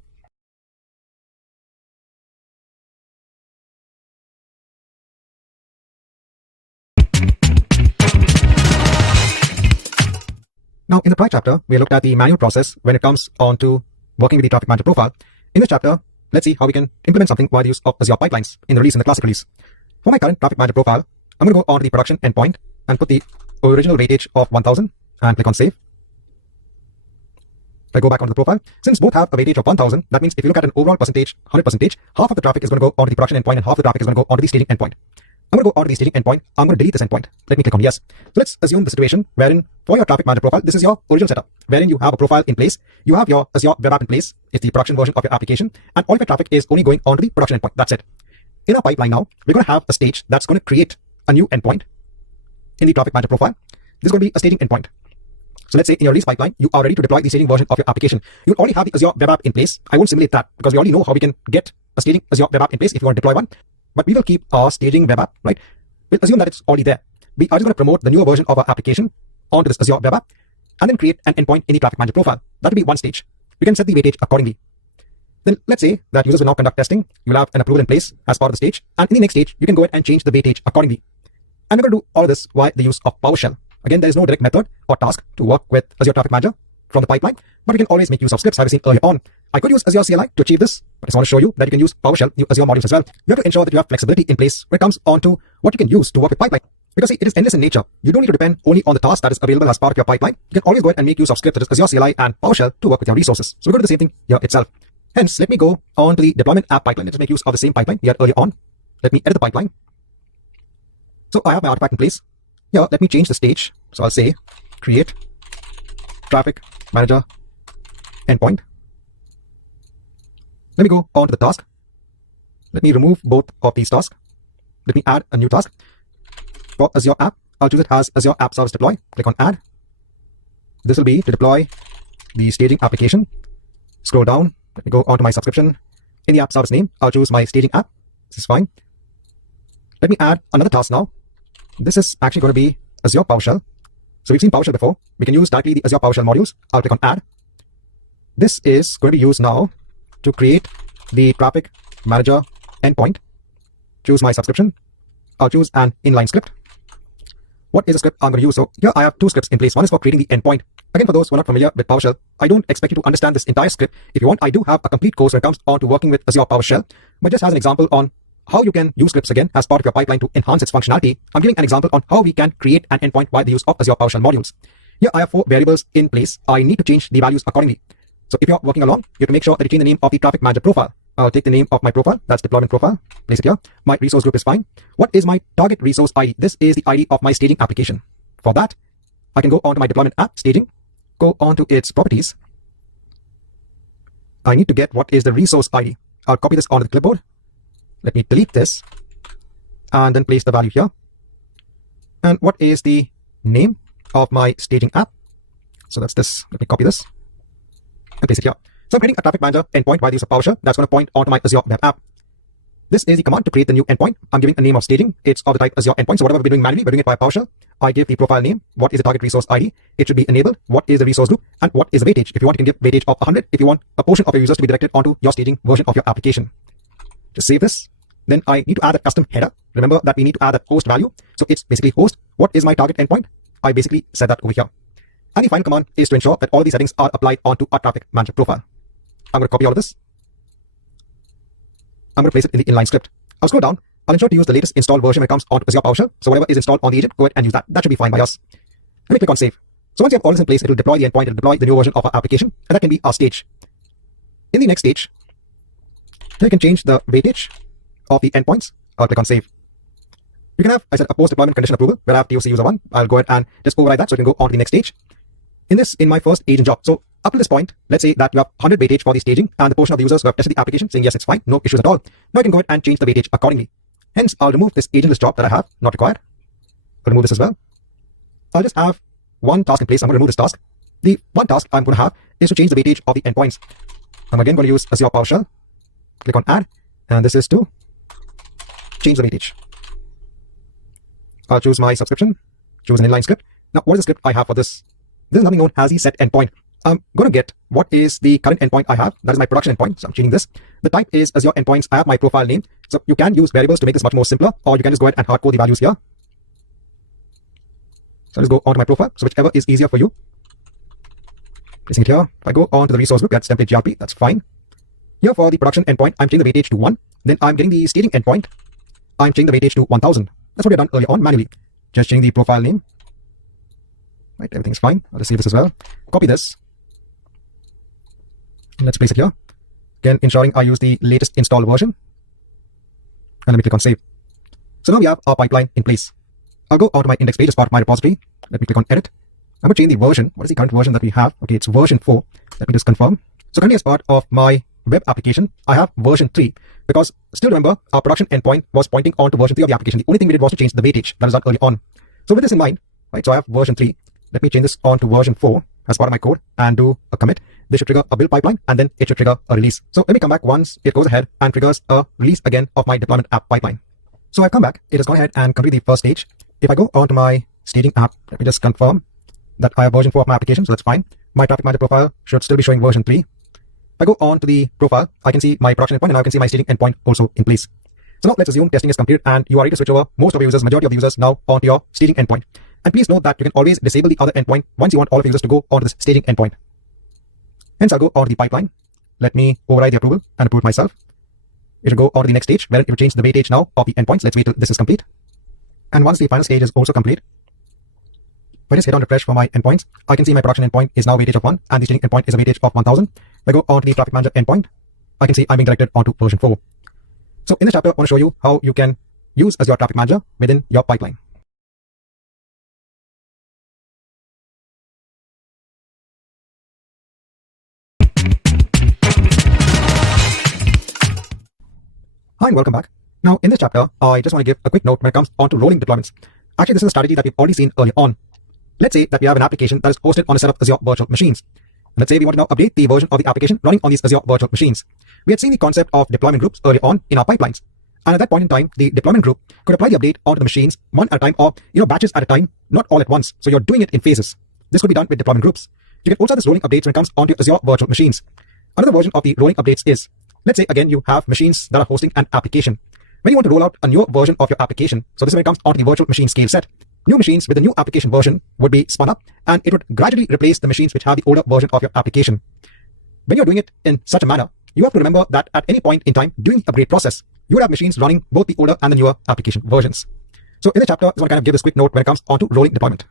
Now, in the prior chapter, we looked at the manual process when it comes on to working with the traffic manager profile. In this chapter, let's see how we can implement something via the use of Azure pipelines in the classic release. For my current traffic manager profile, I'm going to go on to the production endpoint and put the original weightage of 1000 and click on save. If I go back onto the profile, since both have a weightage of 1000, that means if you look at an overall percentage, 100%, half of the traffic is going to go onto the production endpoint and half the traffic is going to go onto the staging endpoint. I'm going to go onto the staging endpoint. I'm going to delete this endpoint. Let me click on yes. So let's assume the situation wherein for your traffic manager profile, this is your original setup, wherein you have a profile in place, you have your Azure web app in place, it's the production version of your application, and all of your traffic is only going onto the production endpoint. That's it. In our pipeline now, we're going to have a stage that's going to create a new endpoint in the traffic manager profile. This is going to be a staging endpoint. So let's say in your release pipeline, you are ready to deploy the staging version of your application. You already have the Azure web app in place. I won't simulate that because we already know how we can get a staging Azure web app in place if you want to deploy one. But we will keep our staging web app, right? We'll assume that it's already there. We are just going to promote the newer version of our application onto this Azure web app and then create an endpoint in the traffic manager profile. That will be one stage. We can set the weightage accordingly. Then let's say that users will now conduct testing. You'll have an approval in place as part of the stage. And in the next stage, you can go ahead and change the weightage accordingly. And we're going to do all of this via the use of PowerShell. Again, there is no direct method or task to work with Azure Traffic Manager from the pipeline, but we can always make use of scripts I've seen earlier on. I could use Azure CLI to achieve this, but I just want to show you that you can use PowerShell, use Azure modules as well. You have to ensure that you have flexibility in place when it comes on to what you can use to work with pipeline. Because see, it is endless in nature. You don't need to depend only on the task that is available as part of your pipeline. You can always go ahead and make use of scripts such as Azure CLI and PowerShell to work with your resources. So we're going to do the same thing here itself. Hence, let me go on to the deployment app pipeline. Let's make use of the same pipeline we had earlier on. Let me edit the pipeline. So I have my artifact in place. Here, let me change the stage. So I'll say create traffic manager endpoint. Let me go on to the task. Let me remove both of these tasks. Let me add a new task. For Azure App, I'll choose it as Azure App Service Deploy. Click on Add. This will be to deploy the staging application. Scroll down. Let me go on to my subscription. In the app service name, I'll choose my staging app. This is fine. Let me add another task now. This is actually going to be Azure PowerShell. So we've seen PowerShell before. We can use directly the Azure PowerShell modules. I'll click on Add. This is going to be used now to create the traffic manager endpoint. Choose my subscription. I'll choose an inline script. What is the script I'm going to use? So here I have two scripts in place. One is for creating the endpoint. Again, for those who are not familiar with PowerShell, I don't expect you to understand this entire script. If you want, I do have a complete course when it comes on to working with Azure PowerShell. But just as an example on how you can use scripts again as part of your pipeline to enhance its functionality, I'm giving an example on how we can create an endpoint by the use of Azure PowerShell modules. Here I have 4 variables in place. I need to change the values accordingly. So if you're working along, you have to make sure that you change the name of the traffic manager profile. I'll take the name of my profile, that's deployment profile, place it here. My resource group is fine. What is my target resource ID? This is the ID of my staging application. For that, I can go on to my deployment app, staging, go on to its properties. I need to get what is the resource ID. I'll copy this onto the clipboard. Let me delete this and then place the value here. And what is the name of my staging app? So that's this. Let me copy this and place it here. So I'm creating a traffic manager endpoint by the use of PowerShell. That's going to point onto my Azure web app. This is the command to create the new endpoint. I'm giving a name of staging. It's of the type Azure endpoint. So whatever we're doing manually, we're doing it by PowerShell. I give the profile name. What is the target resource ID? It should be enabled. What is the resource group? And what is the weightage? If you want, you can give weightage of 100. If you want a portion of your users to be directed onto your staging version of your application. Just save this. Then I need to add a custom header. Remember that we need to add that host value. So it's basically host. What is my target endpoint? I basically set that over here. And the final command is to ensure that all these settings are applied onto our traffic manager profile. I'm going to copy all of this. I'm going to place it in the inline script. I'll scroll down. I'll ensure to use the latest installed version when it comes onto Azure PowerShell. So whatever is installed on the agent, go ahead and use that. That should be fine by us. Let me click on save. So once you have all this in place, it will deploy the endpoint, it will deploy the new version of our application, and that can be our stage. In the next stage, here you can change the weightage of the endpoints. I'll click on save. You can have, I said, a post-deployment condition approval where I have TOC user 1. I'll go ahead and just override that so you can go on to the next stage. In my first agent job. So up to this point, let's say that you have 100 weightage for the staging and the portion of the users who have tested the application saying yes, it's fine, no issues at all. Now I can go ahead and change the weightage accordingly. Hence, I'll remove this agentless job that I have, not required. I'll remove this as well. I'll just have one task in place. I'm going to remove this task. The one task I'm going to have is to change the weightage of the endpoints. I'm again going to use Azure PowerShell. Click on add, and this is to change the weightage. I'll choose my subscription, choose an inline script. Now, what is the script I have for this? This is nothing known as the set endpoint. I'm going to get what is the current endpoint I have. That is my production endpoint. So I'm changing this. The type is Azure endpoints. I have my profile name. So you can use variables to make this much more simpler, or you can just go ahead and hardcode the values here. So I'll just go onto my profile. So whichever is easier for you. Placing it here. If I go on to the resource group, that's template GRP. That's fine. Here for the production endpoint, I'm changing the weightage to 1. Then I'm getting the staging endpoint. I'm changing the weightage to 1000. That's what we've done earlier on manually. Just changing the profile name. Right, everything's fine. I'll just save this as well. Copy this. Let's place it here. Again, ensuring I use the latest installed version. And let me click on save. So now we have our pipeline in place. I'll go onto my index page as part of my repository. Let me click on edit. I'm going to change the version. What is the current version that we have? Okay, it's version 4. Let me just confirm. So currently as part of my web application, I have version 3 because still remember our production endpoint was pointing on to version 3 of the application. The only thing we did was to change the weightage that was done early on. So with this in mind, right, so I have version 3. Let me change this on to version 4 as part of my code and do a commit. This should trigger a build pipeline and then it should trigger a release. So let me come back once it goes ahead and triggers a release again of my deployment app pipeline. So I've come back. It has gone ahead and completed the first stage. If I go onto my staging app, let me just confirm that I have version 4 of my application. So that's fine. My traffic manager profile should still be showing version 3. If I go on to the profile, I can see my production endpoint and now I can see my staging endpoint also in place. So now let's assume testing is completed and you are ready to switch over most of your users, majority of the users now onto your staging endpoint. And please note that you can always disable the other endpoint once you want all of your users to go onto this staging endpoint. Hence, I'll go onto the pipeline. Let me override the approval and approve it myself. It will go on to the next stage where it will change the weightage now of the endpoints. Let's wait till this is complete. And once the final stage is also complete, if I just hit on refresh for my endpoints, I can see my production endpoint is now weightage of 1 and the staging endpoint is a weightage of 1000. If I go on to the traffic manager endpoint, I can see I'm being directed onto version 4. So in this chapter, I want to show you how you can use Azure Traffic Manager within your pipeline. Hi and welcome back. Now in this chapter, I just want to give a quick note when it comes on to rolling deployments. Actually, this is a strategy that we've already seen earlier on. Let's say that we have an application that is hosted on a set of Azure virtual machines. Let's say we want to now update the version of the application running on these Azure virtual machines. We had seen the concept of deployment groups earlier on in our pipelines. And at that point in time, the deployment group could apply the update onto the machines one at a time or batches at a time, not all at once. So you're doing it in phases. This could be done with deployment groups. You can also have this rolling updates when it comes onto Azure virtual machines. Another version of the rolling updates is, let's say again you have machines that are hosting an application. When you want to roll out a new version of your application, so this is when it comes onto the virtual machine scale set, new machines with the new application version would be spun up and it would gradually replace the machines which have the older version of your application. When you're doing it in such a manner, you have to remember that at any point in time during the upgrade process, you would have machines running both the older and the newer application versions. So in the chapter, I just want to kind of give this quick note when it comes onto rolling deployment.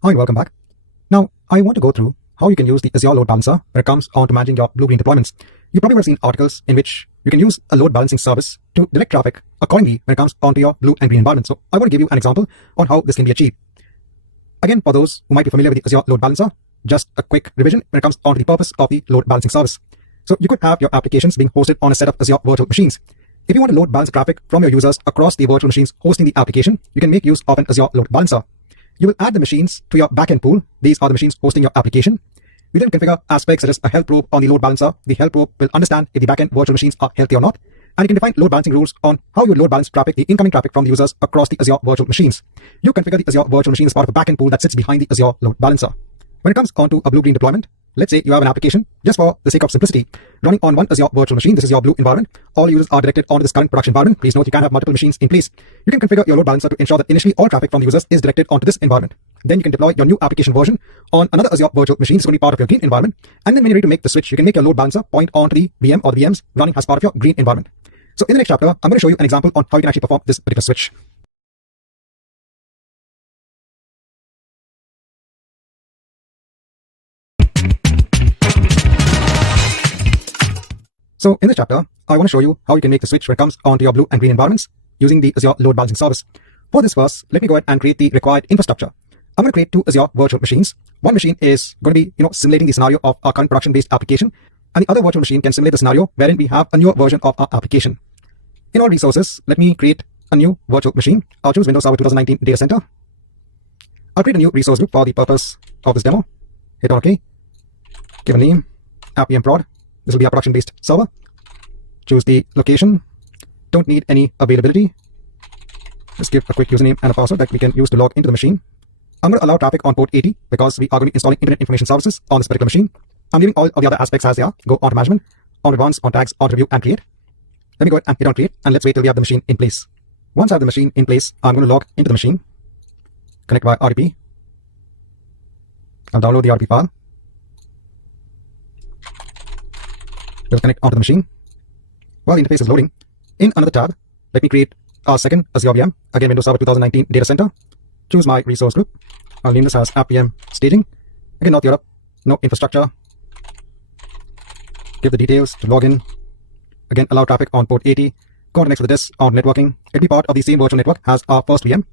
Hi, welcome back. Now, I want to go through how you can use the Azure Load Balancer when it comes on to managing your blue-green deployments. You probably would have seen articles in which you can use a load balancing service to direct traffic accordingly when it comes onto your blue and green environment. So I want to give you an example on how this can be achieved. Again, for those who might be familiar with the Azure Load Balancer, just a quick revision when it comes onto the purpose of the load balancing service. So you could have your applications being hosted on a set of Azure virtual machines. If you want to load balance traffic from your users across the virtual machines hosting the application, you can make use of an Azure Load Balancer. You will add the machines to your backend pool. These are the machines hosting your application. We then configure aspects such as a health probe on the load balancer. The health probe will understand if the backend virtual machines are healthy or not. And you can define load balancing rules on how you load balance traffic, the incoming traffic from the users across the Azure virtual machines. You configure the Azure virtual machine as part of a backend pool that sits behind the Azure Load Balancer. When it comes onto a blue-green deployment, let's say you have an application, just for the sake of simplicity, running on one Azure virtual machine. This is your blue environment. All users are directed onto this current production environment. Please note you can have multiple machines in place. You can configure your load balancer to ensure that initially all traffic from the users is directed onto this environment. Then you can deploy your new application version on another Azure virtual machine. It's going to be part of your green environment. And then when you're ready to make the switch, you can make your load balancer point onto the VM or the VMs running as part of your green environment. So in the next chapter, I'm going to show you an example on how you can actually perform this particular switch. So in this chapter, I want to show you how you can make the switch when it comes onto your blue and green environments using the Azure Load Balancing Service. For this first, let me go ahead and create the required infrastructure. I'm going to create two Azure virtual machines. One machine is going to be, simulating the scenario of our current production-based application, and the other virtual machine can simulate the scenario wherein we have a newer version of our application. In all resources, let me create a new virtual machine. I'll choose Windows Server 2019 Data Center. I'll create a new resource group for the purpose of this demo. Hit OK. Give a name, AppVM Prod. This will be a production-based server. Choose the location. Don't need any availability. Just give a quick username and a password that we can use to log into the machine. I'm going to allow traffic on port 80 because we are going to be installing Internet Information Services on this particular machine. I'm leaving all of the other aspects as they are. Go on to management, on advanced, on tags, on review, and create. Let me go ahead and hit on create, and let's wait till we have the machine in place. Once I have the machine in place, I'm going to log into the machine. Connect via RDP. I'll download the RDP file. We'll connect onto the machine. While the interface is loading, in another tab, let me create our second Azure VM, again Windows Server 2019 Data Center. Choose my resource group. I'll name this as AppVM Staging. Again, North Europe, no infrastructure. Give the details to login. Again, allow traffic on port 80. Go on to next with this on networking. It'll be part of the same virtual network as our first VM.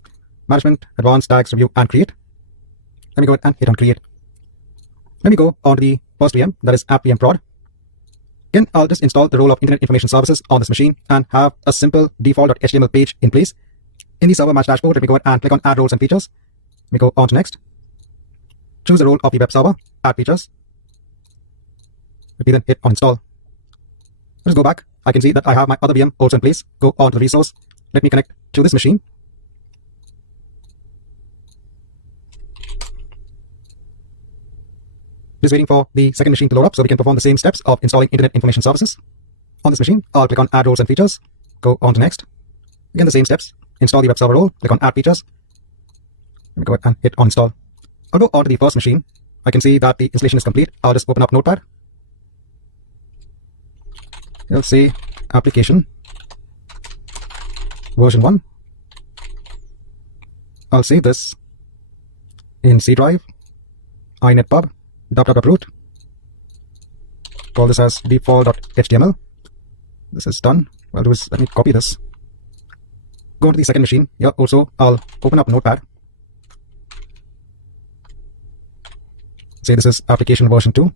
Management, advanced, tags, review, and create. Let me go ahead and hit on create. Let me go on to the first VM, that is AppVM Prod. Again, I'll just install the role of Internet Information Services on this machine and have a simple default.html page in place. In the server match dashboard, let me go ahead and click on add roles and features. Let me go on to next. Choose the role of the web server, add features. Let me then hit on install. Let's go back. I can see that I have my other VM also in place. Go on to the resource. Let me connect to this machine. Just waiting for the second machine to load up so we can perform the same steps of installing Internet Information Services. On this machine, I'll click on add roles and features. Go on to next. Again, the same steps. Install the web server role. Click on add features. Let me go ahead and hit on install. I'll go on to the first machine. I can see that the installation is complete. I'll just open up Notepad. I'll say application version 1. I'll save this in C drive, inetpub, root. Call this as default.html. This is done. What I'll do is let me copy this. Go to the second machine. Here also I'll open up Notepad. say this is application version 2.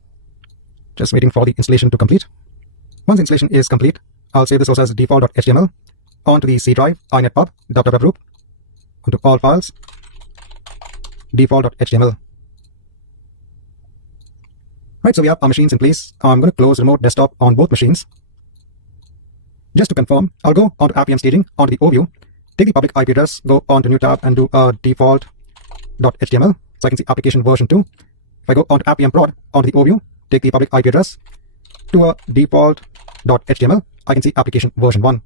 Just waiting for the installation to complete. Once the installation is complete, I'll save the source as default.html onto the C drive, inetpub, .web group, onto all files, default.html. Right, so we have our machines in place. I'm going to close remote desktop on both machines. Just to confirm, I'll go onto Appium Staging, onto the overview, take the public IP address, go onto new tab and do a default.html. So I can see application version 2. If I go onto Appium Prod, onto the overview, take the public IP address, to a default.html, I can see application version 1.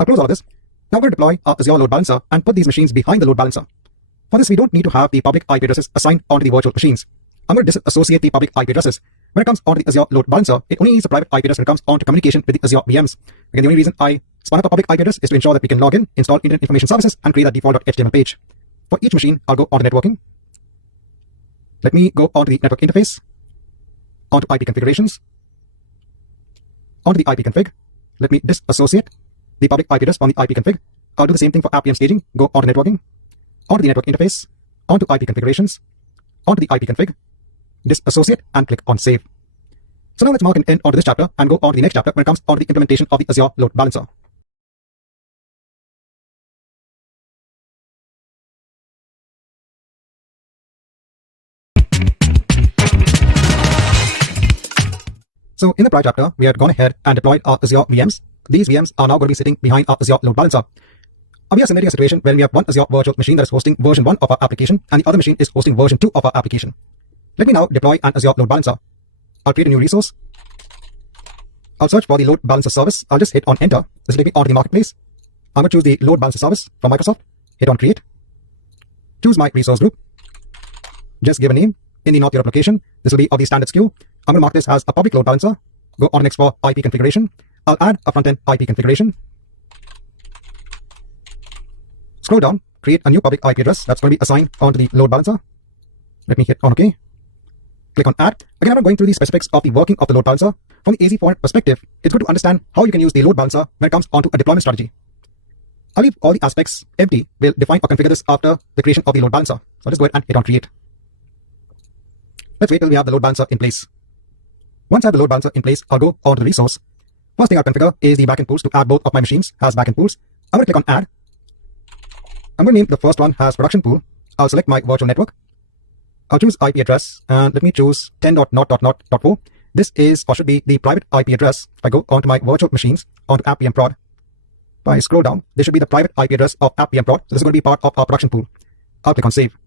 I'll close all of this. Now I'm going to deploy our Azure load balancer and put these machines behind the load balancer. For this, we don't need to have the public IP addresses assigned onto the virtual machines. I'm going to disassociate the public IP addresses. When it comes onto the Azure load balancer, it only needs a private IP address when it comes onto communication with the Azure VMs. Again, the only reason I spun up a public IP address is to ensure that we can log in, install Internet Information Services, and create a default.html page. For each machine, I'll go onto networking. Let me go onto the network interface, onto IP configurations, onto the IP config. Let me disassociate the public IP address from the IP config. I'll do the same thing for Appium Staging. Go onto networking, onto the network interface, onto IP configurations, onto the IP config, disassociate, and click on save. So now let's mark an end onto this chapter and go on to the next chapter when it comes on to the implementation of the Azure load balancer. So in the prior chapter, we had gone ahead and deployed our Azure VMs. These VMs are now going to be sitting behind our Azure load balancer. We are simulating a situation where we have one Azure virtual machine that is hosting version 1 of our application and the other machine is hosting version 2 of our application. Let me now deploy an Azure load balancer. I'll create a new resource. I'll search for the load balancer service. I'll just hit on enter. This will take me onto the marketplace. I'm going to choose the load balancer service from Microsoft. Hit on create. Choose my resource group. Just give a name. In the North Europe location, this will be of the standard SKU. I'm going to mark this as a public load balancer. Go on next for IP configuration. I'll add a front-end IP configuration. Scroll down, create a new public IP address that's going to be assigned onto the load balancer. Let me hit on OK. Click on add. Again, I'm not going through the specifics of the working of the load balancer. From the AZ4 perspective, it's good to understand how you can use the load balancer when it comes onto a deployment strategy. I'll leave all the aspects empty. We'll define or configure this after the creation of the load balancer. So I'll just go ahead and hit on create. Let's wait till we have the load balancer in place. Once I have the load balancer in place, I'll go onto the resource. First thing I'll configure is the backend pools to add both of my machines as backend pools. I'm going to click on add. I'm going to name the first one as production pool. I'll select my virtual network. I'll choose IP address and let me choose 10.0.0.4. This is or should be the private IP address. If I go onto my virtual machines, onto Appium Prod, if I scroll down, this should be the private IP address of Appium Prod. So this is going to be part of our production pool. I'll click on save.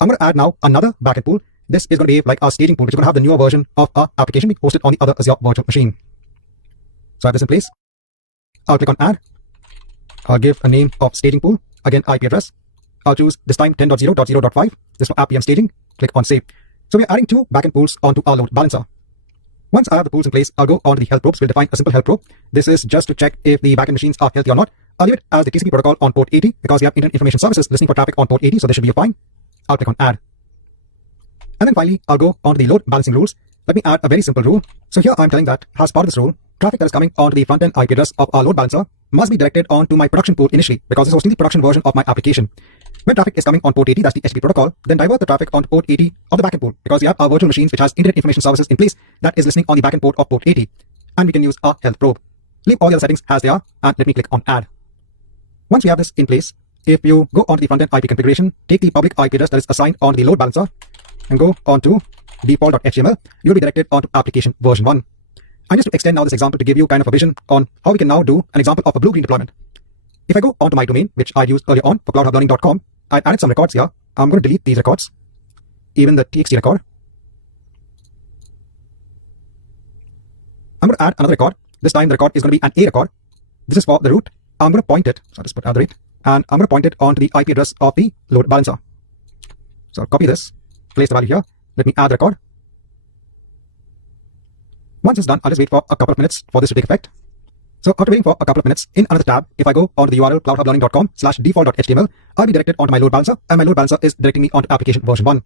I'm going to add now another backend pool. This is going to be like our staging pool, which is going to have the newer version of our application being hosted on the other Azure virtual machine. So I have this in place. I'll click on add. I'll give a name of staging pool. Again, IP address. I'll choose this time 10.0.0.5. This for Appium Staging. Click on save. So we're adding two backend pools onto our load balancer. Once I have the pools in place, I'll go on to the health probes. We'll define a simple health probe. This is just to check if the backend machines are healthy or not. I'll leave it as the TCP protocol on port 80 because we have Internet Information Services listening for traffic on port 80, so this should be fine. I'll click on add. And then finally, I'll go onto the load balancing rules. Let me add a very simple rule. So here I'm telling that as part of this rule, traffic that is coming onto the front-end IP address of our load balancer must be directed onto my production pool initially because this is hosting the production version of my application. When traffic is coming on port 80, that's the HTTP protocol, then divert the traffic onto port 80 of the backend pool because we have our virtual machines which has Internet Information Services in place that is listening on the backend port of port 80. And we can use our health probe. Leave all the other settings as they are and let me click on add. Once we have this in place, if you go onto the front-end IP configuration, take the public IP address that is assigned on the load balancer and go onto default.html, you'll be directed onto application version 1. I'm just to extend now this example to give you kind of a vision on how we can now do an example of a blue-green deployment. If I go onto my domain, which I used earlier on for cloudhublearning.com, I added some records here. I'm going to delete these records, even the txt record. I'm going to add another record. This time the record is going to be an A record. This is for the root. I'm going to point it. So I'll just put @, and I'm going to point it onto the IP address of the load balancer. So I'll copy this, place the value here. Let me add the record. Once it's done, I'll just wait for a couple of minutes for this to take effect. So after waiting for a couple of minutes, in another tab, if I go onto the URL cloudhublearning.com/default.html, I'll be directed onto my load balancer, and my load balancer is directing me onto application version 1.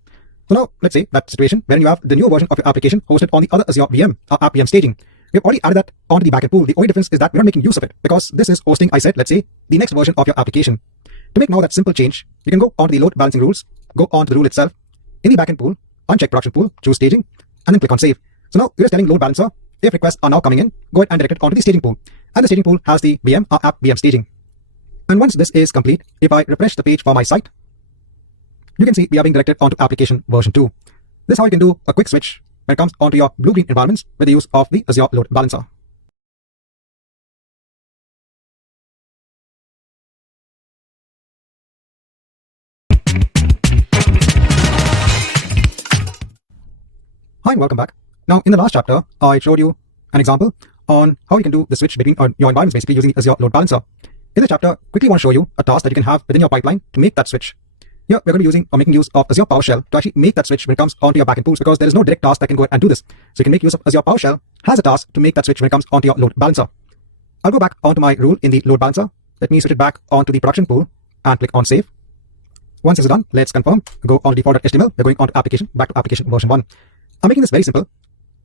So now, let's say that situation where you have the new version of your application hosted on the other Azure VM, or Appium Staging. We've already added that onto the backend pool. The only difference is that we're not making use of it because this is hosting, I said, let's say, the next version of your application. To make now that simple change, you can go onto the load balancing rules, go onto the rule itself. In the backend pool, uncheck production pool, choose staging, and then click on save. So now you're just telling load balancer, if requests are now coming in, go ahead and direct it onto the staging pool. And the staging pool has the VM or app VM staging. And once this is complete, if I refresh the page for my site, you can see we are being directed onto application version 2. This is how you can do a quick switch when it comes onto your blue-green environments with the use of the Azure Load Balancer. Hi and welcome back. Now in the last chapter, I showed you an example on how you can do the switch between your environments basically using Azure Load Balancer. In this chapter, quickly want to show you a task that you can have within your pipeline to make that switch. Here we're going to be using or making use of Azure PowerShell to actually make that switch when it comes onto your backend pools, because there is no direct task that can go ahead and do this. So you can make use of Azure PowerShell has a task to make that switch when it comes onto your load balancer. I'll go back onto my rule in the load balancer. Let me switch it back onto the production pool and click on save. Once this is done, let's confirm. Go on default.html. We're going on to application, back to application version 1. I'm making this very simple.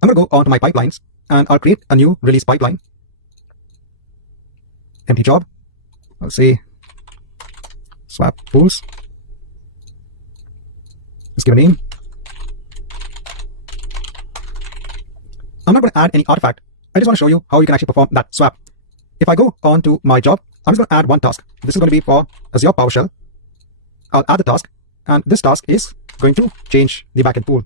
I'm going to go onto my pipelines and I'll create a new release pipeline. Empty job. I'll say swap pools. Let's give a name. I'm not going to add any artifact. I just want to show you how you can actually perform that swap. If I go on to my job, I'm just going to add one task. This is going to be for Azure PowerShell. I'll add the task, and this task is going to change the backend pool.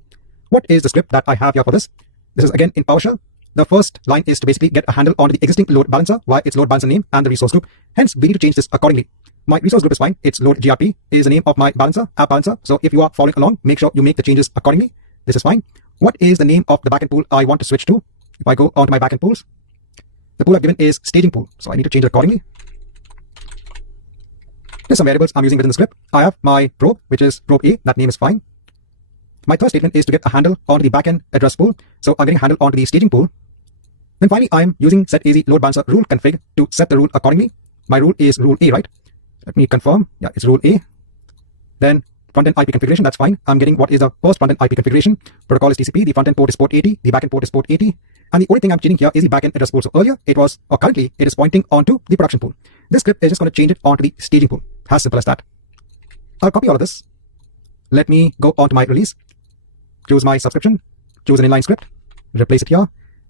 What is the script that I have here for this? This is again in PowerShell. The first line is to basically get a handle on the existing load balancer via its load balancer name and the resource group. Hence, we need to change this accordingly. My resource group is fine. It's load grp is the name of my balancer, app balancer. So if you are following along, make sure you make the changes accordingly. This is fine. What is the name of the backend pool I want to switch to? If I go onto my backend pools, the pool I've given is staging pool. So I need to change it accordingly. There's some variables I'm using within the script. I have my probe, which is probe A. That name is fine. My third statement is to get a handle onto the backend address pool. So I'm getting a handle onto the staging pool. Then finally, I'm using setAZ load balancer rule config to set the rule accordingly. My rule is rule A, right? Let me confirm. Yeah, it's rule A. Then front-end IP configuration, that's fine. I'm getting what is the first front-end IP configuration. Protocol is TCP. The front-end port is port 80. The backend port is port 80. And the only thing I'm changing here is the backend address pool. So earlier it was, or currently it is pointing onto the production pool. This script is just going to change it onto the staging pool. As simple as that. I'll copy all of this. Let me go onto my release. Choose my subscription. Choose an inline script. Replace it here.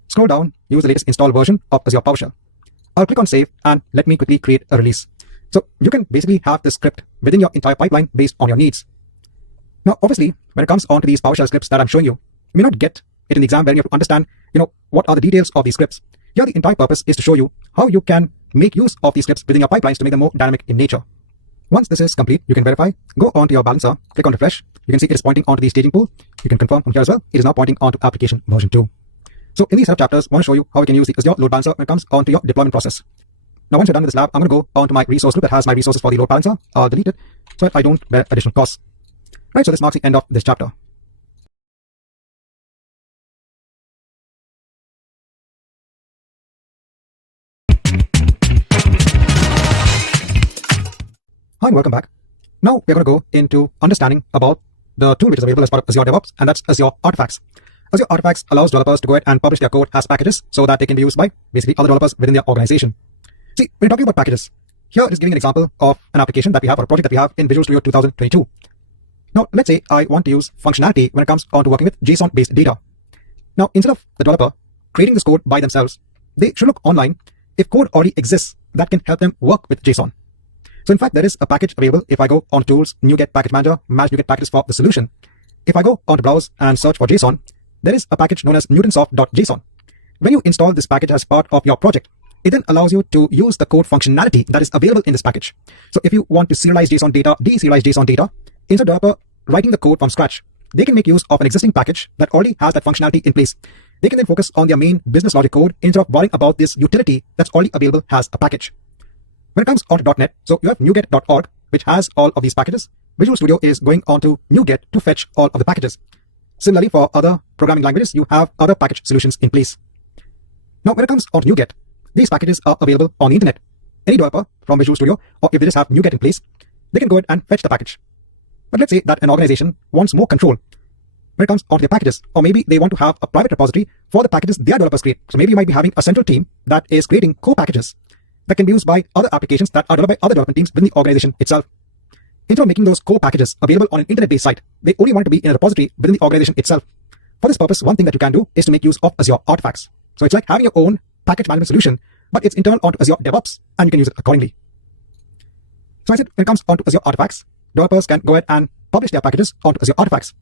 Scroll down. Use the latest install version of Azure PowerShell. I'll click on save and let me quickly create a release. So you can basically have this script within your entire pipeline based on your needs. Now, obviously, when it comes on to these PowerShell scripts that I'm showing you, you may not get it in the exam where you have to understand, what are the details of these scripts. Here, the entire purpose is to show you how you can make use of these scripts within your pipelines to make them more dynamic in nature. Once this is complete, you can verify. Go onto your balancer, click on refresh. You can see it is pointing onto the staging pool. You can confirm from here as well. It is now pointing onto application version 2. So in these set of chapters, I want to show you how you can use the Azure load balancer when it comes onto your deployment process. Now, once you're done with this lab, I'm going to go onto my resource group that has my resources for the load balancer. I'll delete it so that I don't bear additional costs. Right, so this marks the end of this chapter. Hi and welcome back. Now we're going to go into understanding about the tool which is available as part of Azure DevOps, and that's Azure Artifacts. Azure Artifacts allows developers to go ahead and publish their code as packages so that they can be used by basically other developers within their organization. See, when we're talking about packages, here it is giving an example of an application that we have or a project that we have in Visual Studio 2022. Now, let's say I want to use functionality when it comes on to working with JSON-based data. Now, instead of the developer creating this code by themselves, they should look online if code already exists that can help them work with JSON. So in fact, there is a package available. If I go on Tools, NuGet Package Manager, manage NuGet packages for the solution. If I go on to Browse and search for JSON, there is a package known as Newtonsoft.json. When you install this package as part of your project, it then allows you to use the code functionality that is available in this package. So if you want to serialize JSON data, deserialize JSON data, instead of developer writing the code from scratch, they can make use of an existing package that already has that functionality in place. They can then focus on their main business logic code instead of worrying about this utility that's already available as a package. When it comes on to .NET, so you have NuGet.org, which has all of these packages. Visual Studio is going on to NuGet to fetch all of the packages. Similarly, for other programming languages, you have other package solutions in place. Now, when it comes on to NuGet, these packages are available on the internet. Any developer from Visual Studio, or if they just have NuGet in place, they can go ahead and fetch the package. But let's say that an organization wants more control when it comes onto their packages, or maybe they want to have a private repository for the packages their developers create. So maybe you might be having a central team that is creating core packages that can be used by other applications that are developed by other development teams within the organization itself. Instead of making those core packages available on an internet-based site, they only want to be in a repository within the organization itself. For this purpose, one thing that you can do is to make use of Azure Artifacts. So it's like having your own package management solution, but it's internal onto Azure DevOps, and you can use it accordingly. So I said, when it comes onto Azure Artifacts, developers can go ahead and publish their packages onto Azure Artifacts.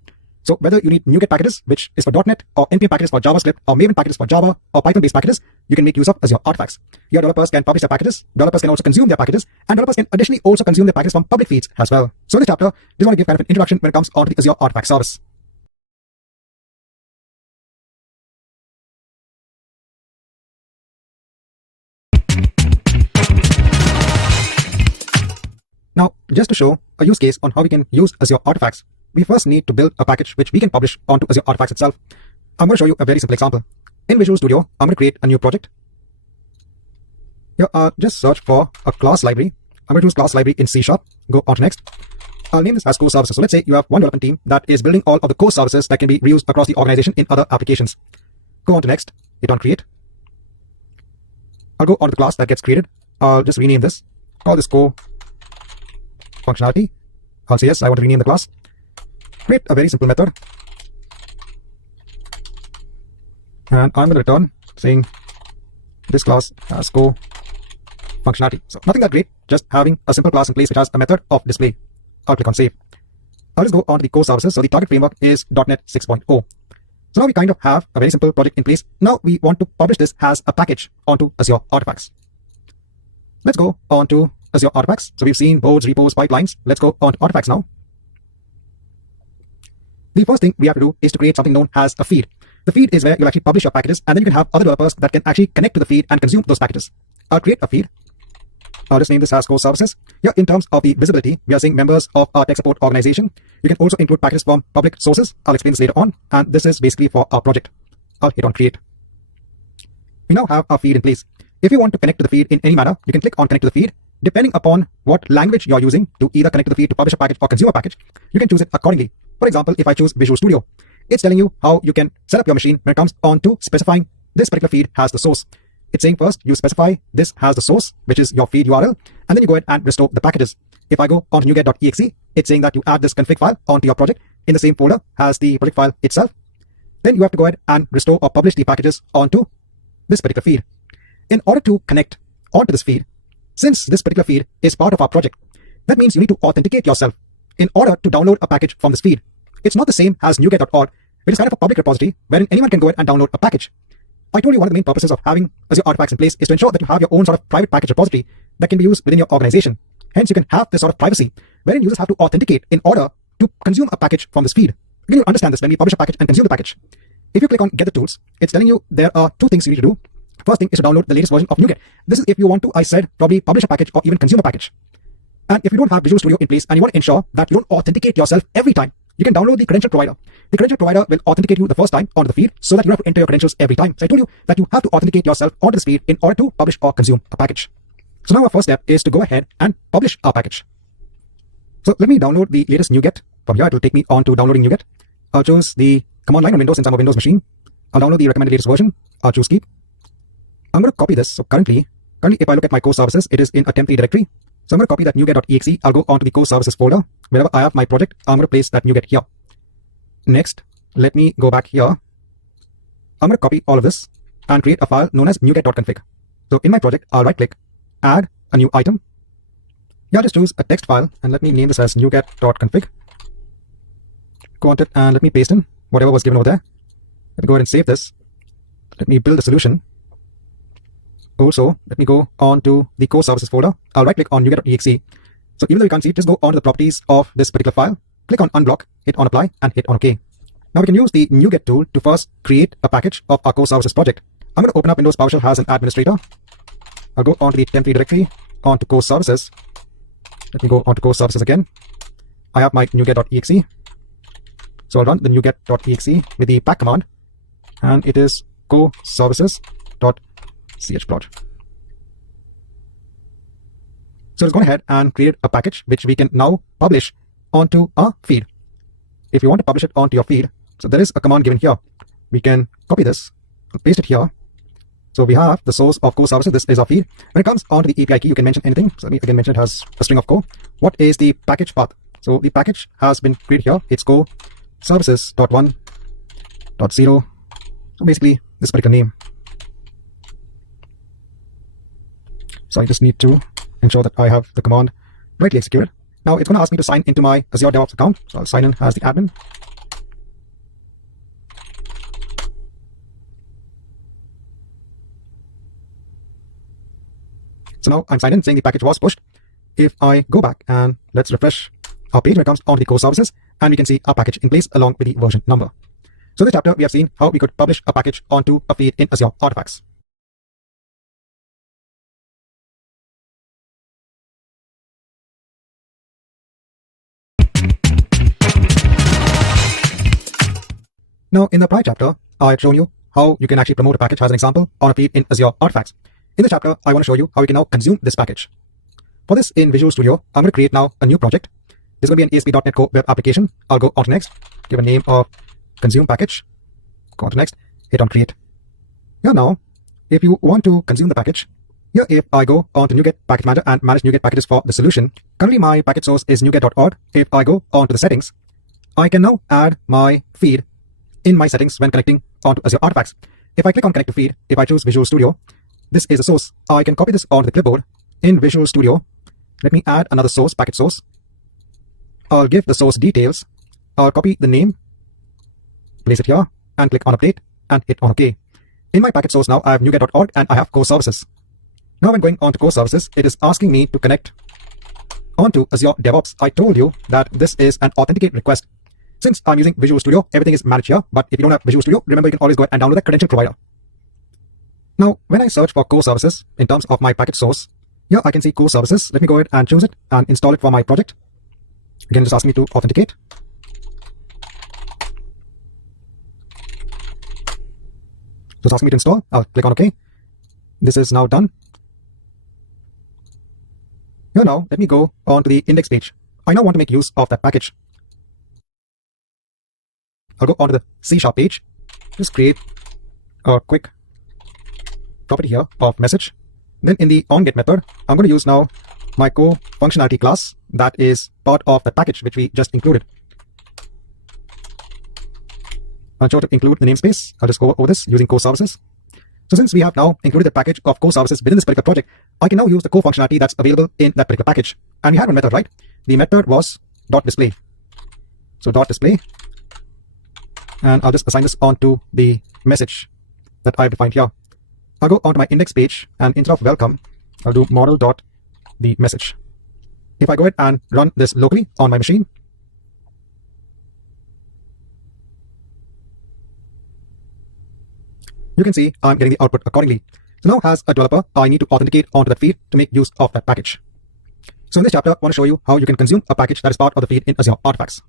So whether you need NuGet packages, which is for .NET, or NPM packages for JavaScript, or Maven packages for Java, or Python-based packages, you can make use of Azure Artifacts. Here, developers can publish their packages, developers can also consume their packages, and developers can additionally also consume their packages from public feeds as well. So in this chapter, just want to give kind of an introduction when it comes onto the Azure Artifact service. Now, just to show a use case on how we can use Azure Artifacts, we first need to build a package which we can publish onto Azure Artifacts itself. I'm going to show you a very simple example. In Visual Studio, I'm going to create a new project. Here, just search for a class library. I'm going to choose class library in C#. Go on to next. I'll name this as core services. So let's say you have one development team that is building all of the core services that can be reused across the organization in other applications. Go on to next. Hit on create. I'll go on to the class that gets created. I'll just rename this. Call this core functionality. I'll say yes, I want to rename the class. Create a very simple method. And I'm going to return saying this class has core functionality. So nothing that great, just having a simple class in place which has a method of display. I'll click on save. I'll just go on to the core services. So the target framework is .NET 6.0. So now we kind of have a very simple project in place. Now we want to publish this as a package onto Azure Artifacts. Let's go on to Azure Artifacts. So we've seen boards, repos, pipelines. Let's go on to Artifacts now. The first thing we have to do is to create something known as a feed. The feed is where you'll actually publish your packages, and then you can have other developers that can actually connect to the feed and consume those packages. I'll create a feed. I'll just name this as core services. Here, in terms of the visibility, we are saying members of our tech support organization. You can also include packages from public sources. I'll explain this later on. And this is basically for our project. I'll hit on create. We now have our feed in place. If you want to connect to the feed in any manner, you can click on connect to the feed. Depending upon what language you're using to either connect to the feed to publish a package or consume a package, you can choose it accordingly. For example, if I choose Visual Studio, it's telling you how you can set up your machine when it comes on to specifying this particular feed has the source. It's saying first you specify this has the source, which is your feed URL, and then you go ahead and restore the packages. If I go on to NuGet.exe, it's saying that you add this config file onto your project in the same folder as the project file itself. Then you have to go ahead and restore or publish the packages onto this particular feed. In order to connect onto this feed, since this particular feed is part of our project, that means you need to authenticate yourself in order to download a package from this feed. It's not the same as NuGet.org, which is kind of a public repository wherein anyone can go ahead and download a package. I told you one of the main purposes of having Azure Artifacts in place is to ensure that you have your own sort of private package repository that can be used within your organization. Hence, you can have this sort of privacy wherein users have to authenticate in order to consume a package from this feed. Again, you'll understand this when we publish a package and consume the package. If you click on Get the Tools, it's telling you there are two things you need to do. First thing is to download the latest version of NuGet. This is if you want to, I said, probably publish a package or even consume a package. And if you don't have Visual Studio in place and you want to ensure that you don't authenticate yourself every time, you can download the credential provider. The credential provider will authenticate you the first time onto the feed so that you don't have to enter your credentials every time. So I told you that you have to authenticate yourself onto this feed in order to publish or consume a package. So now our first step is to go ahead and publish our package. So let me download the latest NuGet. From here, it will take me on to downloading NuGet. I'll choose the command line on Windows since I'm a Windows machine. I'll download the recommended latest version. I'll choose keep. I'm going to copy this. So currently, if I look at my core services, it is in a temporary directory. So I'm going to copy that NuGet.exe. I'll go onto the core services folder. Wherever I have my project, I'm going to place that NuGet here. Next, let me go back here. I'm going to copy all of this and create a file known as NuGet.config. So in my project, I'll right click, add a new item. Here, I'll just choose a text file and let me name this as NuGet.config. Go on to it and let me paste in whatever was given over there. Let me go ahead and save this. Let me build a solution. Also, let me go on to the core services folder. I'll right click on NuGet.exe. So even though you can't see it, just go on to the properties of this particular file. Click on unblock, hit on apply, and hit on OK. Now we can use the NuGet tool to first create a package of our core services project. I'm going to open up Windows PowerShell as an administrator. I'll go on to the temporary directory, on to core services. Let me go on to core services again. I have my NuGet.exe. So I'll run the NuGet.exe with the pack command, and it is core services.chplot. So let's go ahead and create a package which we can now publish onto our feed. If you want to publish it onto your feed, so there is a command given here. We can copy this, paste it here. So we have the source of core services. This is our feed. When it comes on to the API key, you can mention anything. So let me again mention it has a string of core. What is the package path? So the package has been created here. It's core services.1.0. So basically this particular name. So I just need to ensure that I have the command rightly executed. Now it's going to ask me to sign into my Azure DevOps account. So I'll sign in as the admin. So now I'm signed in saying the package was pushed. If I go back and let's refresh our page when it comes onto the core services, and we can see our package in place along with the version number. So in this chapter, we have seen how we could publish a package onto a feed in Azure Artifacts. Now, in the prior chapter, I had shown you how you can actually promote a package as an example on a feed in Azure Artifacts. In this chapter, I want to show you how you can now consume this package. For this, in Visual Studio, I'm going to create now a new project. This is going to be an ASP.NET Core web application. I'll go on to next, give a name of consume package, go on to next, hit on create. Here now, if you want to consume the package, here if I go on to NuGet Package Manager and manage NuGet packages for the solution, currently my package source is NuGet.org. If I go on to the settings, I can now add my feed in my settings when connecting onto Azure Artifacts. If I click on connect to feed, if I choose Visual Studio, this is the source. I can copy this onto the clipboard. In Visual Studio, let me add another source, package source. I'll give the source details. I'll copy the name, place it here, and click on update and hit on OK. In my package source now, I have NuGet.org and I have core services. Now when going on to core services, it is asking me to connect onto Azure DevOps. I told you that this is an authenticate request. Since I'm using Visual Studio, everything is managed here. But if you don't have Visual Studio, remember you can always go ahead and download the credential provider. Now, when I search for core services in terms of my package source, here I can see core services. Let me go ahead and choose it and install it for my project. Again, just ask me to authenticate. Just ask me to install. I'll click on OK. This is now done. Here now, let me go on to the index page. I now want to make use of that package. I'll go on to the C# page. Just create a quick property here of message. Then in the onGet method, I'm going to use now my core functionality class that is part of the package which we just included. I'm sure to include the namespace. I'll just go over this using core services. So since we have now included the package of core services within this particular project, I can now use the core functionality that's available in that particular package. And we had one method, right? The method was .display. So .display. And I'll just assign this onto the message that I've defined here. I'll go onto my index page and instead of welcome, I'll do model.theMessage. If I go ahead and run this locally on my machine, you can see I'm getting the output accordingly. So now as a developer, I need to authenticate onto that feed to make use of that package. So in this chapter, I want to show you how you can consume a package that is part of the feed in Azure Artifacts.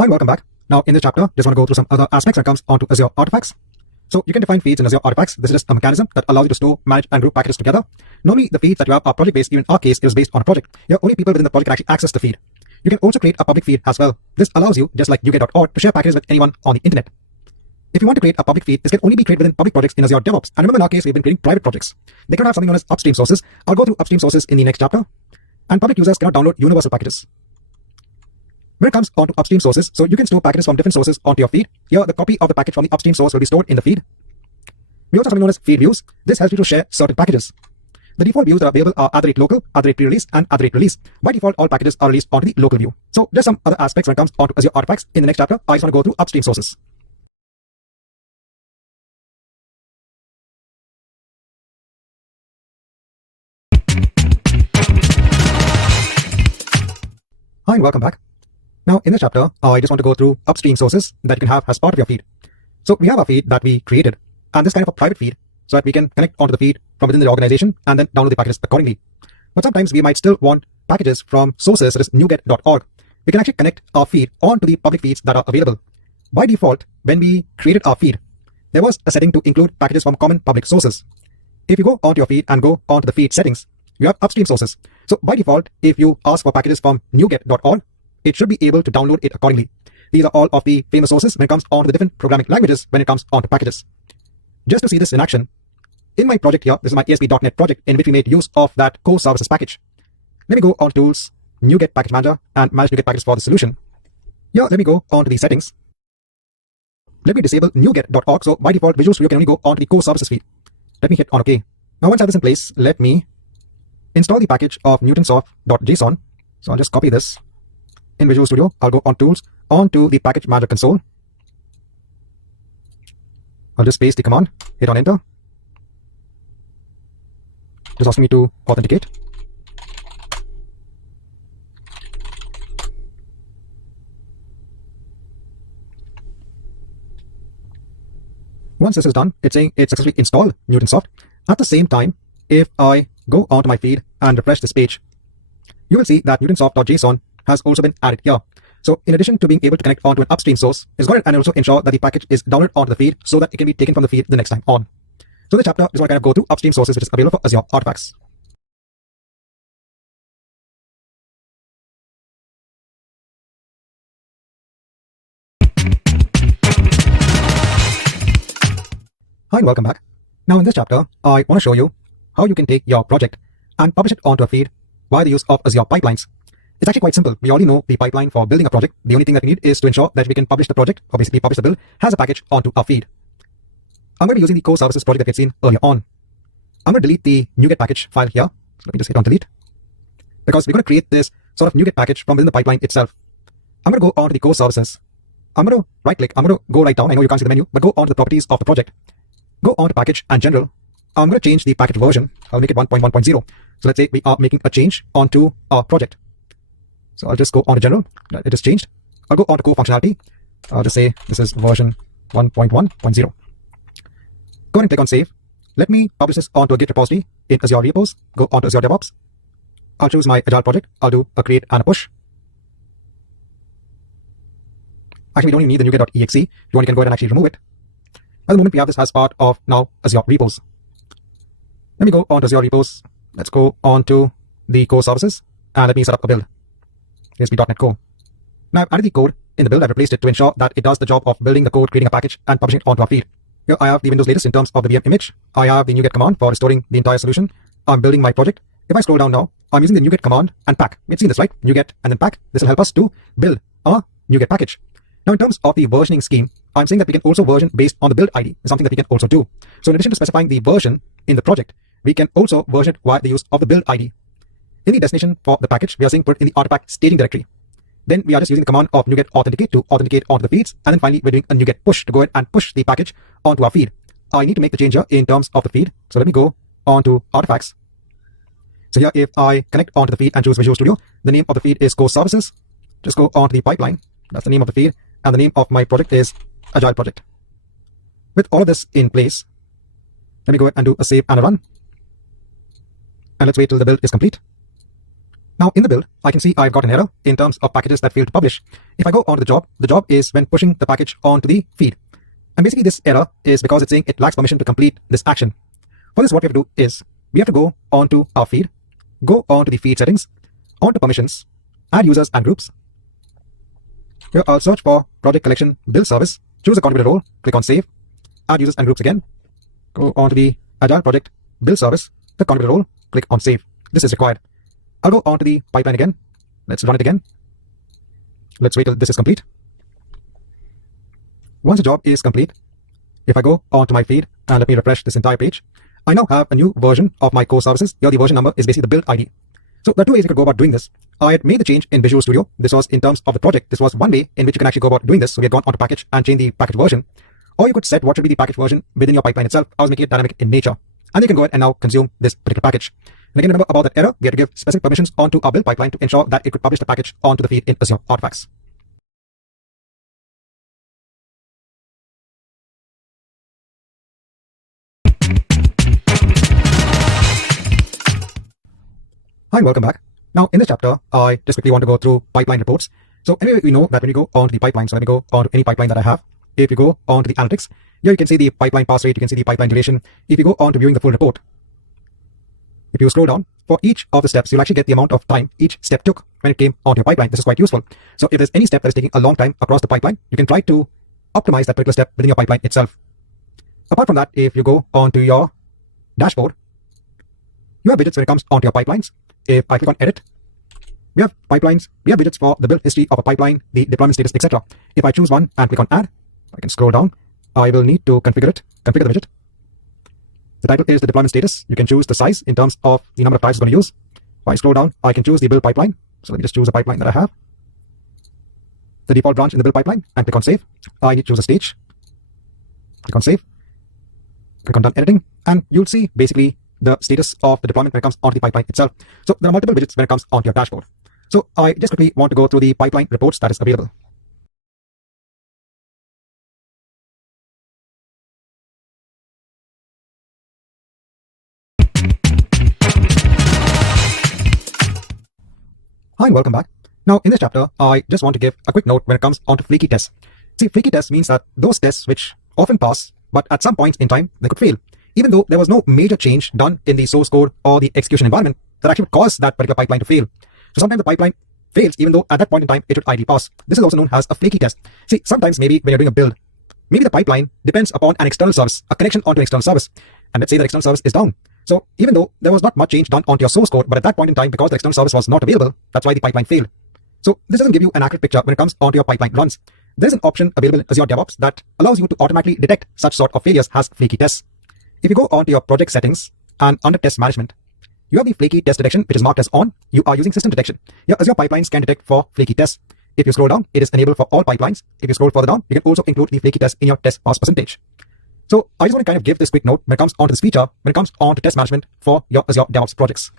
Hi, welcome back. Now in this chapter, just want to go through some other aspects when it comes onto Azure Artifacts. So you can define feeds in Azure Artifacts. This is just a mechanism that allows you to store, manage, and group packages together. Normally, the feeds that you have are project-based. Even in our case, it was based on a project. Here, only people within the project can actually access the feed. You can also create a public feed as well. This allows you, just like NuGet.org, to share packages with anyone on the internet. If you want to create a public feed, this can only be created within public projects in Azure DevOps. And remember, in our case, we've been creating private projects. They can have something known as upstream sources. I'll go through upstream sources in the next chapter. And public users cannot download universal packages. When it comes onto upstream sources, so you can store packages from different sources onto your feed. Here, the copy of the package from the upstream source will be stored in the feed. We also have something known as feed views. This helps you to share certain packages. The default views that are available are @local, @pre-release, and @release. By default, all packages are released onto the local view. So just some other aspects when it comes onto Azure Artifacts. In the next chapter, I just want to go through upstream sources. Hi and welcome back. Now in this chapter, I just want to go through upstream sources that you can have as part of your feed. So we have a feed that we created, and this kind of a private feed so that we can connect onto the feed from within the organization and then download the packages accordingly. But sometimes we might still want packages from sources such as NuGet.org. We can actually connect our feed onto the public feeds that are available. By default, when we created our feed, there was a setting to include packages from common public sources. If you go onto your feed and go onto the feed settings, you have upstream sources. So by default, if you ask for packages from NuGet.org, it should be able to download it accordingly. These are all of the famous sources when it comes on to the different programming languages when it comes on to packages. Just to see this in action, in my project here, this is my ASP.NET project in which we made use of that core services package. Let me go on to Tools, NuGet Package Manager, and manage NuGet packages for the solution. Here, let me go on to the settings. Let me disable NuGet.org, so by default, Visual Studio can only go on to the core services feed. Let me hit on OK. Now once I have this in place, let me install the package of Newtonsoft.json. So I'll just copy this. In Visual Studio, I'll go on Tools, onto the Package Manager console. I'll just paste the command, hit on Enter. Just asking me to authenticate. Once this is done, it's saying it successfully installed Newtonsoft. At the same time, if I go onto my feed and refresh this page, you will see that Newtonsoft.json has also been added here. So in addition to being able to connect onto an upstream source, it's going to also ensure that the package is downloaded onto the feed so that it can be taken from the feed the next time on. So this chapter is going to kind of go through upstream sources which is available for Azure Artifacts. Hi and welcome back. Now in this chapter, I want to show you how you can take your project and publish it onto a feed via the use of Azure pipelines. It's actually quite simple. We already know the pipeline for building a project. The only thing that we need is to ensure that we can publish the project, or basically publish the build, as a package onto our feed. I'm going to be using the core services project that we had seen earlier on. I'm going to delete the NuGet package file here. So let me just hit on delete. Because we're going to create this sort of NuGet package from within the pipeline itself. I'm going to go on to the core services. I'm going to right click. I'm going to go right down. I know you can't see the menu, but go on to the properties of the project. Go on to package and general. I'm going to change the package version. I'll make it 1.1.0. So let's say we are making a change onto our project. So I'll just go on to general. It is changed. I'll go on to core functionality. I'll just say this is version 1.1.0. Go ahead and click on save. Let me publish this onto a Git repository in Azure repos. Go on to Azure DevOps. I'll choose my Agile project. I'll do a create and a push. Actually, we don't even need the NuGet.exe. If you want, you can go ahead and actually remove it. At the moment, we have this as part of now Azure repos. Let me go on to Azure repos. Let's go on to the core services and let me set up a build. ASP.NET Core. Now I've added the code in the build. I've replaced it to ensure that it does the job of building the code, creating a package, and publishing it onto our feed. Here I have the Windows latest in terms of the VM image. I have the NuGet command for restoring the entire solution. I'm building my project. If I scroll down now, I'm using the NuGet command and pack. We've seen this, right? NuGet and then pack. This will help us to build our NuGet package. Now in terms of the versioning scheme, I'm saying that we can also version based on the build ID. Is something that we can also do. So in addition to specifying the version in the project, we can also version it via the use of the build ID. In the destination for the package, we are saying put in the artifact staging directory. Then we are just using the command of NuGet authenticate to authenticate onto the feeds. And then finally, we're doing a NuGet push to go ahead and push the package onto our feed. I need to make the change here in terms of the feed. So let me go on to artifacts. So here, if I connect onto the feed and choose Visual Studio, the name of the feed is core services. Just go on to the pipeline. That's the name of the feed. And the name of my project is Agile project. With all of this in place, let me go ahead and do a save and a run. And let's wait till the build is complete. Now in the build, I can see I've got an error in terms of packages that failed to publish. If I go onto the job is when pushing the package onto the feed. And basically this error is because it's saying it lacks permission to complete this action. For this, what we have to do is we have to go onto our feed, go onto the feed settings, onto permissions, add users and groups. Here I'll search for project collection build service, choose a contributor role, click on save, add users and groups again, go onto the Agile project build service, the contributor role, click on save. This is required. I'll go on to the pipeline again. Let's run it again. Let's wait till this is complete. Once the job is complete, if I go onto my feed and let me refresh this entire page, I now have a new version of my core services. Here the version number is basically the build ID. So there are two ways you could go about doing this. I had made the change in Visual Studio. This was in terms of the project. This was one way in which you can actually go about doing this. So we had gone onto package and change the package version. Or you could set what should be the package version within your pipeline itself. I was making it dynamic in nature. And you can go ahead and now consume this particular package. And again, remember about that error, we had to give specific permissions onto our build pipeline to ensure that it could publish the package onto the feed in Azure Artifacts. Hi and welcome back. Now in this chapter, I just quickly want to go through pipeline reports. So anyway, we know that when you go onto the pipeline, so let me go onto any pipeline that I have. If you go onto the analytics, here you can see the pipeline pass rate, you can see the pipeline duration. If you go on to viewing the full report, If you scroll down, for each of the steps, you'll actually get the amount of time each step took when it came onto your pipeline. This is quite useful. So if there's any step that is taking a long time across the pipeline, you can try to optimize that particular step within your pipeline itself. Apart from that, if you go onto your dashboard, you have widgets when it comes onto your pipelines. If I click on edit, we have pipelines, we have widgets for the build history of a pipeline, the deployment status, etc. If I choose one and click on add, I can scroll down. I will need to configure the widget. The title is the deployment status. You can choose the size in terms of the number of types it's going to use. If I scroll down, I can choose the build pipeline. So let me just choose a pipeline that I have, the default branch in the build pipeline, and click on save. I need to choose a stage. Click on save. Click on done editing, and you'll see basically the status of the deployment when it comes onto the pipeline itself. So there are multiple widgets when it comes onto your dashboard. So I just quickly want to go through the pipeline reports that is available. Hi and welcome back. Now in this chapter, I just want to give a quick note when it comes onto flaky tests. See, flaky tests means that those tests which often pass, but at some points in time, they could fail, even though there was no major change done in the source code or the execution environment that actually would cause that particular pipeline to fail. So sometimes the pipeline fails, even though at that point in time, it should ideally pass. This is also known as a flaky test. See, sometimes maybe when you're doing a build, maybe the pipeline depends upon an external service, a connection onto an external service. And let's say that external service is down. So even though there was not much change done onto your source code, but at that point in time, because the external service was not available, that's why the pipeline failed. So this doesn't give you an accurate picture when it comes onto your pipeline runs. There's an option available in Azure DevOps that allows you to automatically detect such sort of failures as flaky tests. If you go onto your project settings and under test management, you have the flaky test detection, which is marked as on. You are using system detection. Your Azure pipelines can detect for flaky tests. If you scroll down, it is enabled for all pipelines. If you scroll further down, you can also include the flaky test in your test pass percentage. So I just want to kind of give this quick note when it comes onto this feature, when it comes onto test management for your Azure DevOps projects.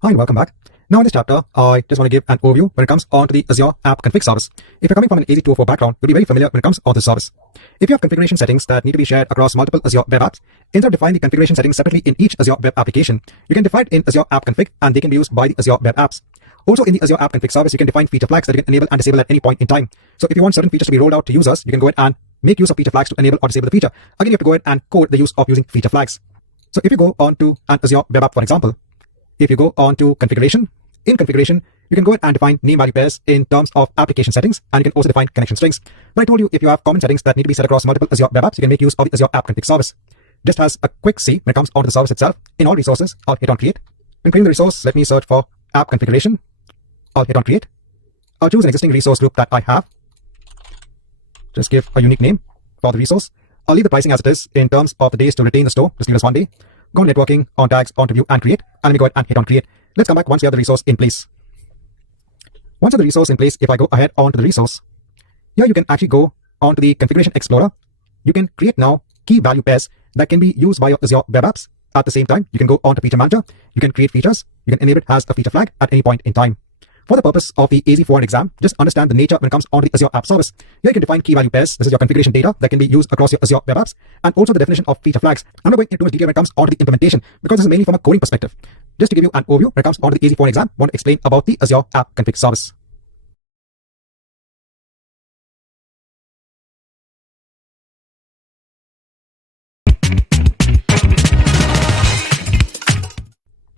Hi and welcome back. Now in this chapter, I just want to give an overview when it comes onto the Azure App Config service. If you're coming from an AZ204 background, you'll be very familiar when it comes onto the service. If you have configuration settings that need to be shared across multiple Azure web apps, instead of defining the configuration settings separately in each Azure web application, you can define it in Azure App Config, and they can be used by the Azure web apps. Also in the Azure App Config service, you can define feature flags that you can enable and disable at any point in time. So if you want certain features to be rolled out to users, you can go ahead and make use of feature flags to enable or disable the feature. Again, you have to go ahead and code the use of using feature flags. So if you go on to an Azure web app, for example, if you go on to configuration, in configuration, you can go ahead and define name value pairs in terms of application settings, and you can also define connection strings. But I told you, if you have common settings that need to be set across multiple Azure web apps, you can make use of the Azure App Config service. Just as a quick see when it comes onto the service itself, in all resources, I'll hit on create. When creating the resource, let me search for app configuration. I'll hit on create. I'll choose an existing resource group that I have. Just give a unique name for the resource. I'll leave the pricing as it is in terms of the days to retain the store. Just leave us 1 day. Go on networking, on tags, on view, and create. And let me go ahead and hit on create. Let's come back once we have the resource in place. Once you have the resource in place, if I go ahead onto the resource, here you can actually go onto the configuration explorer. You can create now key value pairs that can be used by your Azure web apps. At the same time, you can go onto feature manager. You can create features. You can enable it as a feature flag at any point in time. For the purpose of the AZ400 exam, just understand the nature when it comes onto the Azure App Service. Here you can define key value pairs. This is your configuration data that can be used across your Azure web apps, and also the definition of feature flags. I'm not going into much detail when it comes onto the implementation because this is mainly from a coding perspective. Just to give you an overview when it comes onto the AZ400 exam, I want to explain about the Azure App Config Service.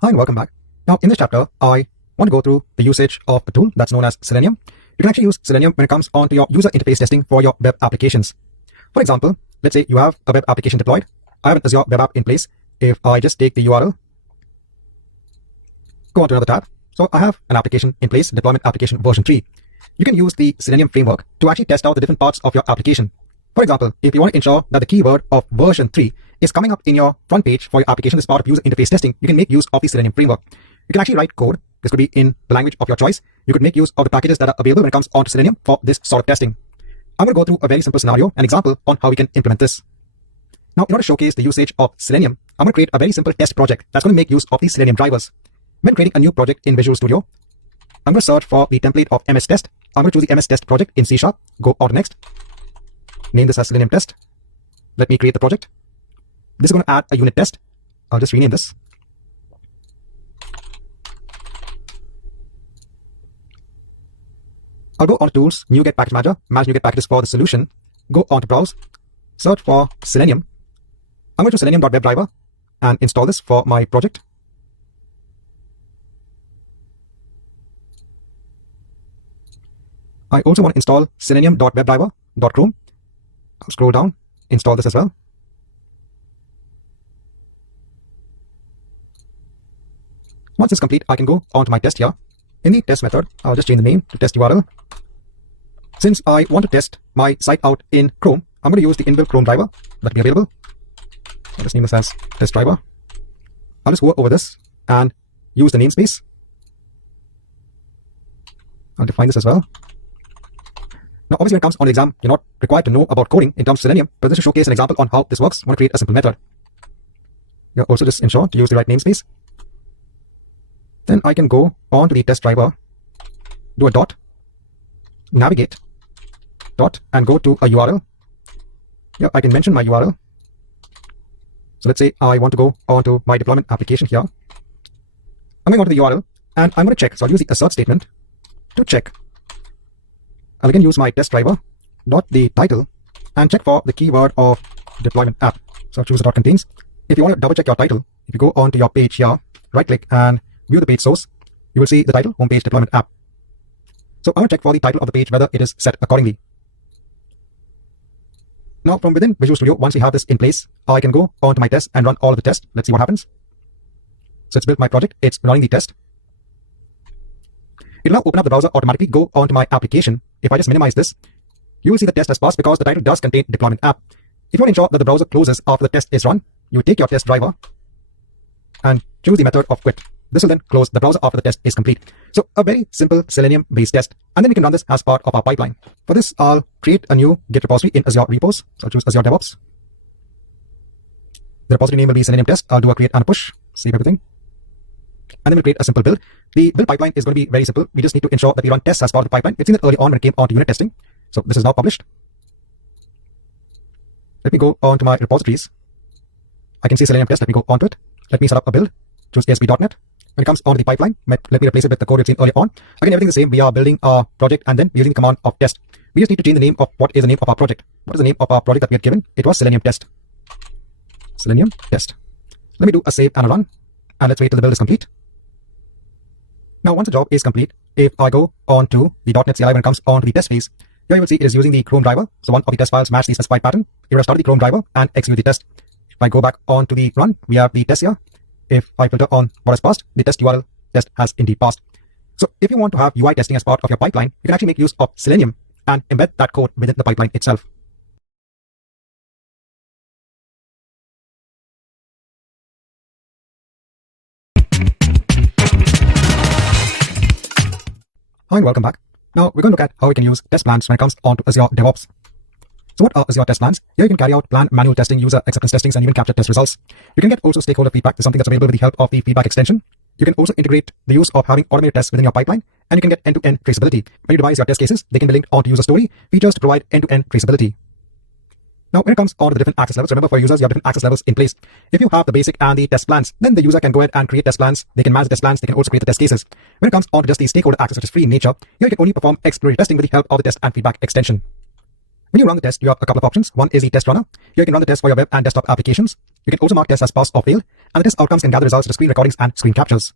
Hi and welcome back. Now in this chapter, I want to go through the usage of a tool that's known as Selenium. You can actually use Selenium when it comes onto your user interface testing for your web applications. For example, let's say you have a web application deployed. I have an Azure web app in place. If I just take the URL, go on to another tab. So I have an application in place, deployment application version 3. You can use the Selenium framework to actually test out the different parts of your application. For example, if you want to ensure that the keyword of version 3 is coming up in your front page for your application as part of user interface testing, you can make use of the Selenium framework. You can actually write code. This could be in the language of your choice. You could make use of the packages that are available when it comes onto Selenium for this sort of testing. I'm going to go through a very simple scenario, an example on how we can implement this. Now, in order to showcase the usage of Selenium, I'm going to create a very simple test project that's going to make use of the Selenium drivers. When creating a new project in Visual Studio, I'm going to search for the template of MS Test. I'm going to choose the MS Test project in C#. Go on to next. Name this as Selenium Test. Let me create the project. This is going to add a unit test. I'll just rename this. I'll go on to Tools, NuGet Package Manager, manage NuGet packages for the solution, go on to Browse, search for Selenium. I'm going to selenium.webdriver and install this for my project. I also want to install selenium.webdriver.chrome. I'll scroll down, install this as well. Once it's complete, I can go on to my test here. In the test method, I'll just change the name to test URL. Since I want to test my site out in Chrome, I'm going to use the inbuilt Chrome driver that will be available. I'll just name this as test driver. I'll just go over this and use the namespace. I'll define this as well. Now, obviously, when it comes on the exam, you're not required to know about coding in terms of Selenium, but just to showcase an example on how this works, I want to create a simple method. You also just ensure to use the right namespace. Then I can go on to the test driver, do a dot, navigate, dot, and go to a URL. Here I can mention my URL. So let's say I want to go on to my deployment application here. I'm going on to the URL and I'm going to check. So I'll use the assert statement to check. I'll again use my test driver dot the title and check for the keyword of deployment app. So I'll choose the dot contains. If you want to double check your title, if you go on to your page here, right click and view the page source, you will see the title, homepage deployment app. So I want to check for the title of the page whether it is set accordingly. Now from within Visual Studio, once we have this in place, I can go on to my test and run all of the tests. Let's see what happens. So it's built my project, it's running the test. It will now open up the browser automatically, go on to my application. If I just minimize this, you will see the test has passed because the title does contain deployment app. If you want to ensure that the browser closes after the test is run, you take your test driver and choose the method of quit. This will then close the browser after the test is complete. So a very simple Selenium based test. And then we can run this as part of our pipeline. For this, I'll create a new Git repository in Azure repos. So I'll choose Azure DevOps. The repository name will be Selenium test. I'll do a create and a push, save everything. And then we'll create a simple build. The build pipeline is going to be very simple. We just need to ensure that we run tests as part of the pipeline. We've seen it early on when it came on to unit testing. So this is now published. Let me go on to my repositories. I can see Selenium test. Let me go on to it. Let me set up a build. Choose ASP.NET. When it comes onto the pipeline, let me replace it with the code we've seen earlier on. Again, everything the same. We are building our project and then using the command of test. We just need to change the name of what is the name of our project. What is the name of our project that we had given? It was Selenium test. Selenium test. Let me do a save and a run. And let's wait till the build is complete. Now, once the job is complete, if I go on to the .NET CLI when it comes on to the test phase, here you will see it is using the Chrome driver. So one of the test files match the specified pattern. It would have started the Chrome driver and execute the test. If I go back on to the run, we have the test here. If I filter on what has passed, the test URL test has indeed passed. So if you want to have UI testing as part of your pipeline, you can actually make use of Selenium and embed that code within the pipeline itself. Hi and welcome back. Now we're going to look at how we can use test plans when it comes on to Azure DevOps. So what are Azure test plans? Here you can carry out planned manual testing, user acceptance testings, and even capture test results. You can get also stakeholder feedback. This is something that's available with the help of the feedback extension. You can also integrate the use of having automated tests within your pipeline, and you can get end-to-end traceability. When you devise your test cases, they can be linked onto user story features to provide end-to-end traceability. Now, when it comes on to the different access levels, remember for users, you have different access levels in place. If you have the basic and the test plans, then the user can go ahead and create test plans. They can manage the test plans. They can also create the test cases. When it comes on to just the stakeholder access, which is free in nature, here you can only perform exploratory testing with the help of the test and feedback extension. When you run the test, you have a couple of options. One is the test runner. Here you can run the test for your web and desktop applications. You can also mark tests as pass or fail, and the test outcomes can gather results to screen recordings and screen captures.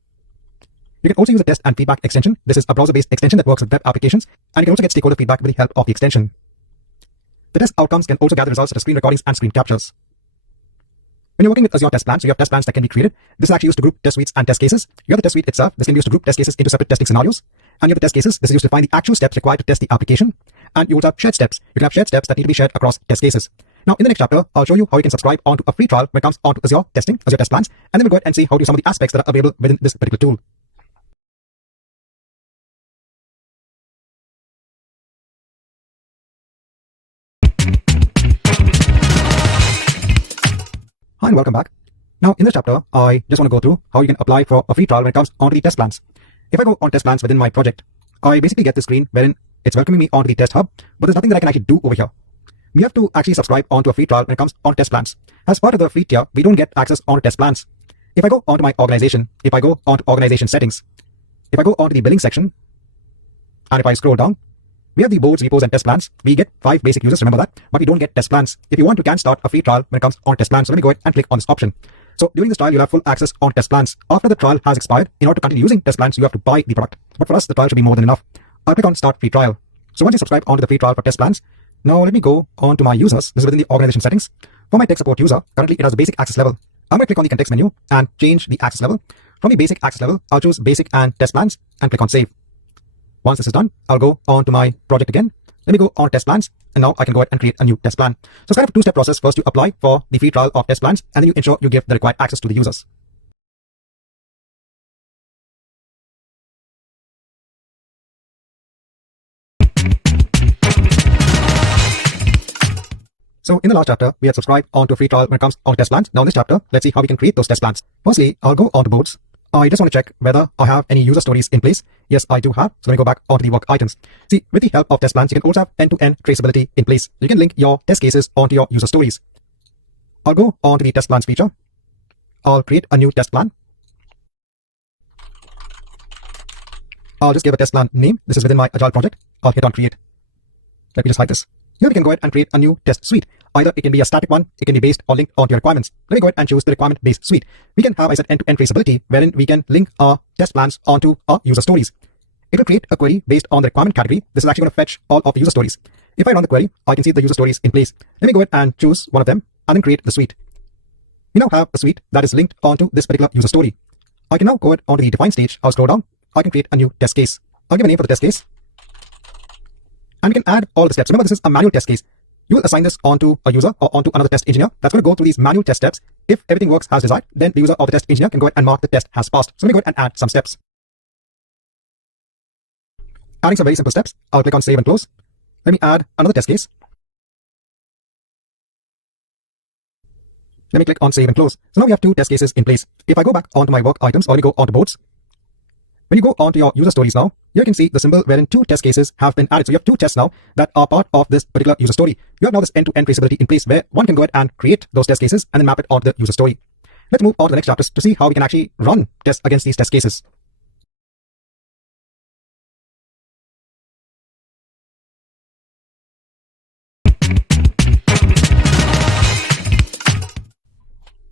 You can also use the test and feedback extension. This is a browser-based extension that works with web applications, and you can also get stakeholder feedback with the help of the extension. The test outcomes can also gather results such as screen recordings and screen captures. When you're working with Azure test plans, so you have test plans that can be created. This is actually used to group test suites and test cases. You have the test suite itself. This can be used to group test cases into separate testing scenarios. And you have the test cases. This is used to find the actual steps required to test the application. And you also have shared steps. You can have shared steps that need to be shared across test cases. Now, in the next chapter, I'll show you how you can subscribe onto a free trial when it comes onto Azure testing, Azure test plans, and then we'll go ahead and see how to use some of the aspects that are available within this particular tool. Hi and welcome back. Now in this chapter, I just want to go through how you can apply for a free trial when it comes onto the test plans. If I go on test plans within my project, I basically get this screen wherein it's welcoming me onto the test hub, but there's nothing that I can actually do over here. We have to actually subscribe onto a free trial when it comes on test plans. As part of the free tier, we don't get access onto test plans. If I go onto my organization, if I go onto organization settings, if I go onto the billing section, and if I scroll down, We have the boards, repos, and test plans. We get 5 basic users, remember that, but we don't get test plans. If you want, you can start a free trial when it comes on test plans. So let me go ahead and click on this option. So during this trial, you'll have full access on test plans. After the trial has expired, in order to continue using test plans, you have to buy the product. But for us, the trial should be more than enough. I'll click on start free trial. So once you subscribe onto the free trial for test plans, now let me go on to my users. This is within the organization settings. For my tech support user, currently it has a basic access level. I'm going to click on the context menu and change the access level. From the basic access level, I'll choose basic and test plans and click on save. Once this is done, I'll go on to my project again. Let me go on test plans, and now I can go ahead and create a new test plan. So it's kind of a two-step process. First, you apply for the free trial of test plans, and then you ensure you give the required access to the users. So in the last chapter, we had subscribed onto a free trial when it comes on test plans. Now in this chapter, let's see how we can create those test plans. Firstly, I'll go on to boards. I just want to check whether I have any user stories in place. Yes, I do have. So let me go back onto the work items. See, with the help of test plans, you can also have end-to-end traceability in place. You can link your test cases onto your user stories. I'll go onto the test plans feature. I'll create a new test plan. I'll just give a test plan name. This is within my Agile project. I'll hit on create. Let me just hide this. Here we can go ahead and create a new test suite. Either it can be a static one, it can be based or linked onto your requirements. Let me go ahead and choose the requirement-based suite. We can have, I said, end-to-end traceability, wherein we can link our test plans onto our user stories. It will create a query based on the requirement category. This is actually going to fetch all of the user stories. If I run the query, I can see the user stories in place. Let me go ahead and choose one of them and then create the suite. We now have a suite that is linked onto this particular user story. I can now go ahead onto the define stage. I'll scroll down. I can create a new test case. I'll give a name for the test case. And we can add all the steps. Remember, this is a manual test case. You will assign this onto a user or onto another test engineer that's going to go through these manual test steps. If everything works as desired, then the user or the test engineer can go ahead and mark the test has passed. So let me go ahead and add some steps. Adding some very simple steps. I'll click on save and close. Let me add another test case. Let me click on save and close. So now we have 2 test cases in place. If I go back onto my work items, or let me go onto boards. When you go onto your user stories now, you can see the symbol wherein 2 test cases have been added. So you have 2 tests now that are part of this particular user story. You have now this end-to-end traceability in place where one can go ahead and create those test cases and then map it onto the user story. Let's move on to the next chapters to see how we can actually run tests against these test cases.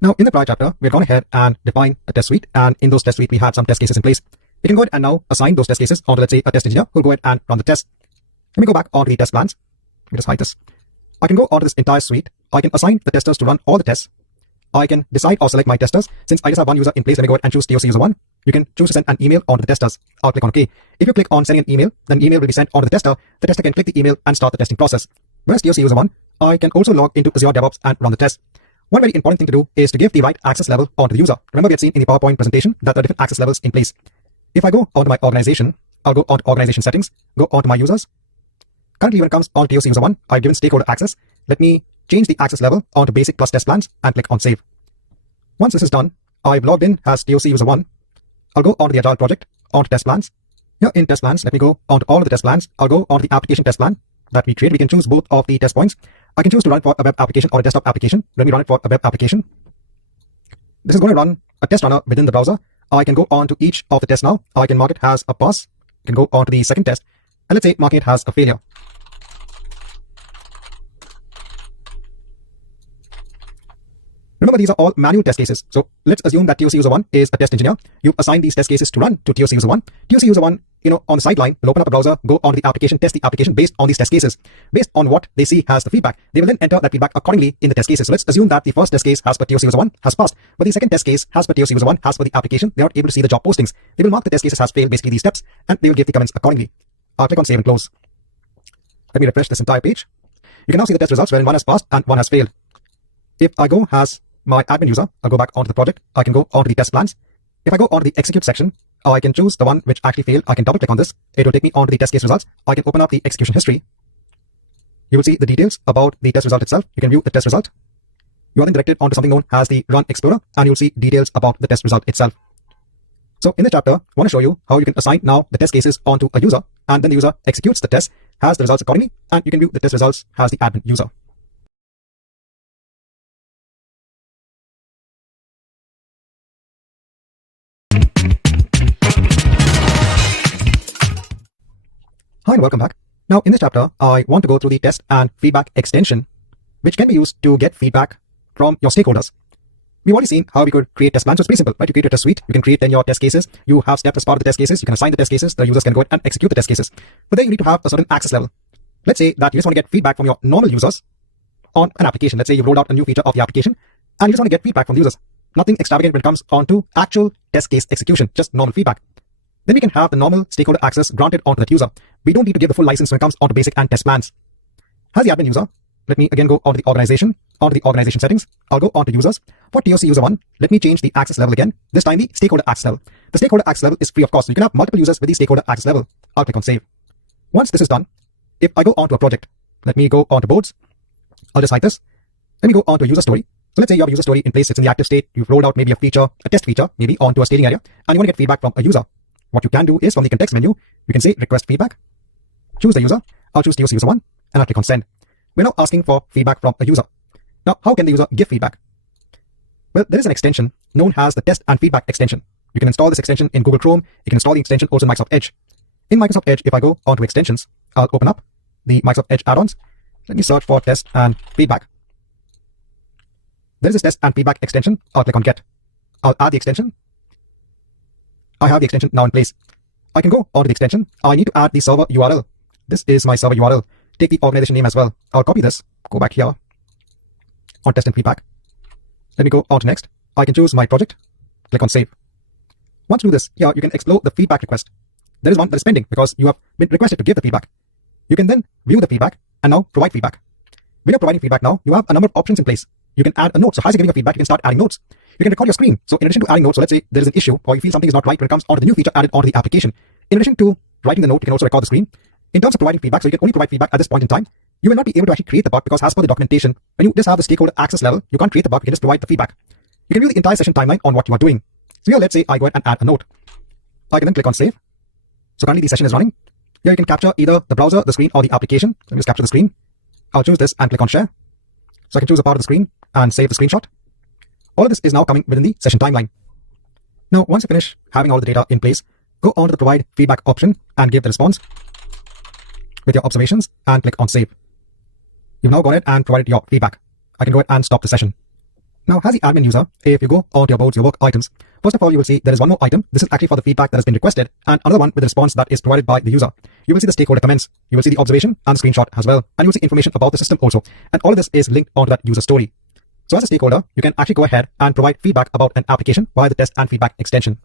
Now, in the prior chapter, we've gone ahead and defined a test suite, and in those test suite, we had some test cases in place. We can go ahead and now assign those test cases onto, let's say, a test engineer who will go ahead and run the test. Let me go back onto the test plans. Let me just hide this. I can go onto this entire suite. I can assign the testers to run all the tests. I can decide or select my testers. Since I just have one user in place, let me go ahead and choose TOC user 1. You can choose to send an email onto the testers. I'll click on OK. If you click on sending an email, then an email will be sent onto the tester. The tester can click the email and start the testing process. Whereas TOC user 1, I can also log into Azure DevOps and run the test. One very important thing to do is to give the right access level onto the user. Remember, we had seen in the PowerPoint presentation that there are different access levels in place. If I go onto my organization, I'll go onto organization settings, go onto my users. Currently, when it comes on TOC user 1, I've given stakeholder access. Let me change the access level onto basic plus test plans and click on save. Once this is done, I've logged in as TOC user 1. I'll go onto the Agile project, onto test plans. Here in test plans, let me go onto all of the test plans. I'll go onto the application test plan that we create. We can choose both of the test points. I can choose to run it for a web application or a desktop application. Let me run it for a web application. This is going to run a test runner within the browser. I can go on to each of the tests now. I can mark it as a pass. I can go on to the second test. And let's say marking it as a failure. Remember, these are all manual test cases. So let's assume that TOC user 1 is a test engineer. You assign these test cases to run to TOC user 1. TOC user 1, on the sideline, will open up a browser, go onto the application, test the application based on these test cases. Based on what they see as the feedback, they will then enter that feedback accordingly in the test cases. So let's assume that the first test case has per TOC user 1 has passed, but the second test case has per TOC user 1 has for the application. They're not able to see the job postings. They will mark the test cases has failed, basically these steps, and they will give the comments accordingly. I'll click on save and close. Let me refresh this entire page. You can now see the test results wherein one has passed and one has failed. If I go as my admin user, I'll go back onto the project. I can go onto the test plans. If I go onto the execute section, I can choose the one which actually failed. I can double click on this. It will take me onto the test case results. I can open up the execution history. You will see the details about the test result itself. You can view the test result. You are then directed onto something known as the Run Explorer, and you'll see details about the test result itself. So in this chapter, I want to show you how you can assign now the test cases onto a user, and then the user executes the test, has the results accordingly, and you can view the test results as the admin user. Hi and welcome back. Now in this chapter, I want to go through the test and feedback extension, which can be used to get feedback from your stakeholders. We've already seen how we could create test plans. So it's pretty simple, right? You create a test suite, you can create then your test cases, you have steps as part of the test cases, you can assign the test cases, the users can go ahead and execute the test cases. But then you need to have a certain access level. Let's say that you just want to get feedback from your normal users on an application. Let's say you've rolled out a new feature of the application and you just want to get feedback from the users. Nothing extravagant when it comes onto actual test case execution, just normal feedback. Then we can have the normal stakeholder access granted onto that user. We don't need to give the full license when it comes onto basic and test plans. As the admin user, let me again go onto the organization settings. I'll go onto users. For TOC user 1, let me change the access level again. This time the stakeholder access level. The stakeholder access level is free of cost. So you can have multiple users with the stakeholder access level. I'll click on save. Once this is done, if I go onto a project, let me go onto boards. I'll just hide this. Let me go onto a user story. So let's say you have a user story in place. It's in the active state. You've rolled out maybe a feature, a test feature, maybe onto a staging area, and you want to get feedback from a user. What you can do is from the context menu, you can say request feedback, choose the user. I'll choose TOC user 1 and I'll click on send. We're now asking for feedback from a user. Now, how can the user give feedback? Well, there is an extension known as the test and feedback extension. You can install this extension in Google Chrome. You can install the extension also in Microsoft Edge. In Microsoft Edge, if I go onto extensions, I'll open up the Microsoft Edge add-ons. Let me search for test and feedback. There is this test and feedback extension. I'll click on get. I'll add the extension. I have the extension now in place. I can go onto the extension. I need to add the server URL. This is my server URL. Take the organization name as well. I'll copy this, go back here on test and feedback. Let me go on to next. I can choose my project, click on save. Once you do this, here you can explore the feedback request. There is one that is pending because you have been requested to give the feedback. You can then view the feedback and now provide feedback. When you're providing feedback now, you have a number of options in place. You can add a note. So as you're giving your feedback, you can start adding notes. You can record your screen. So in addition to adding notes, so let's say there is an issue or you feel something is not right when it comes onto the new feature added onto the application. In addition to writing the note, you can also record the screen. In terms of providing feedback, so you can only provide feedback at this point in time. You will not be able to actually create the bug because as per the documentation, when you just have the stakeholder access level, you can't create the bug, you can just provide the feedback. You can view the entire session timeline on what you are doing. So here, let's say I go ahead and add a note. I can then click on save. So currently the session is running. Here you can capture either the browser, the screen, or the application. Let me just capture the screen. I'll choose this and click on share. So I can choose a part of the screen and save the screenshot. All of this is now coming within the session timeline. Now, once you finish having all the data in place, go on to the provide feedback option and give the response with your observations and click on save. You've now gone ahead and provided your feedback. I can go ahead and stop the session. Now, as the admin user, if you go onto your boards, your work items, first of all, you will see there is one more item. This is actually for the feedback that has been requested, and another one with the response that is provided by the user. You will see the stakeholder comments. You will see the observation and the screenshot as well. And you will see information about the system also. And all of this is linked onto that user story. So as a stakeholder, you can actually go ahead and provide feedback about an application via the test and feedback extension.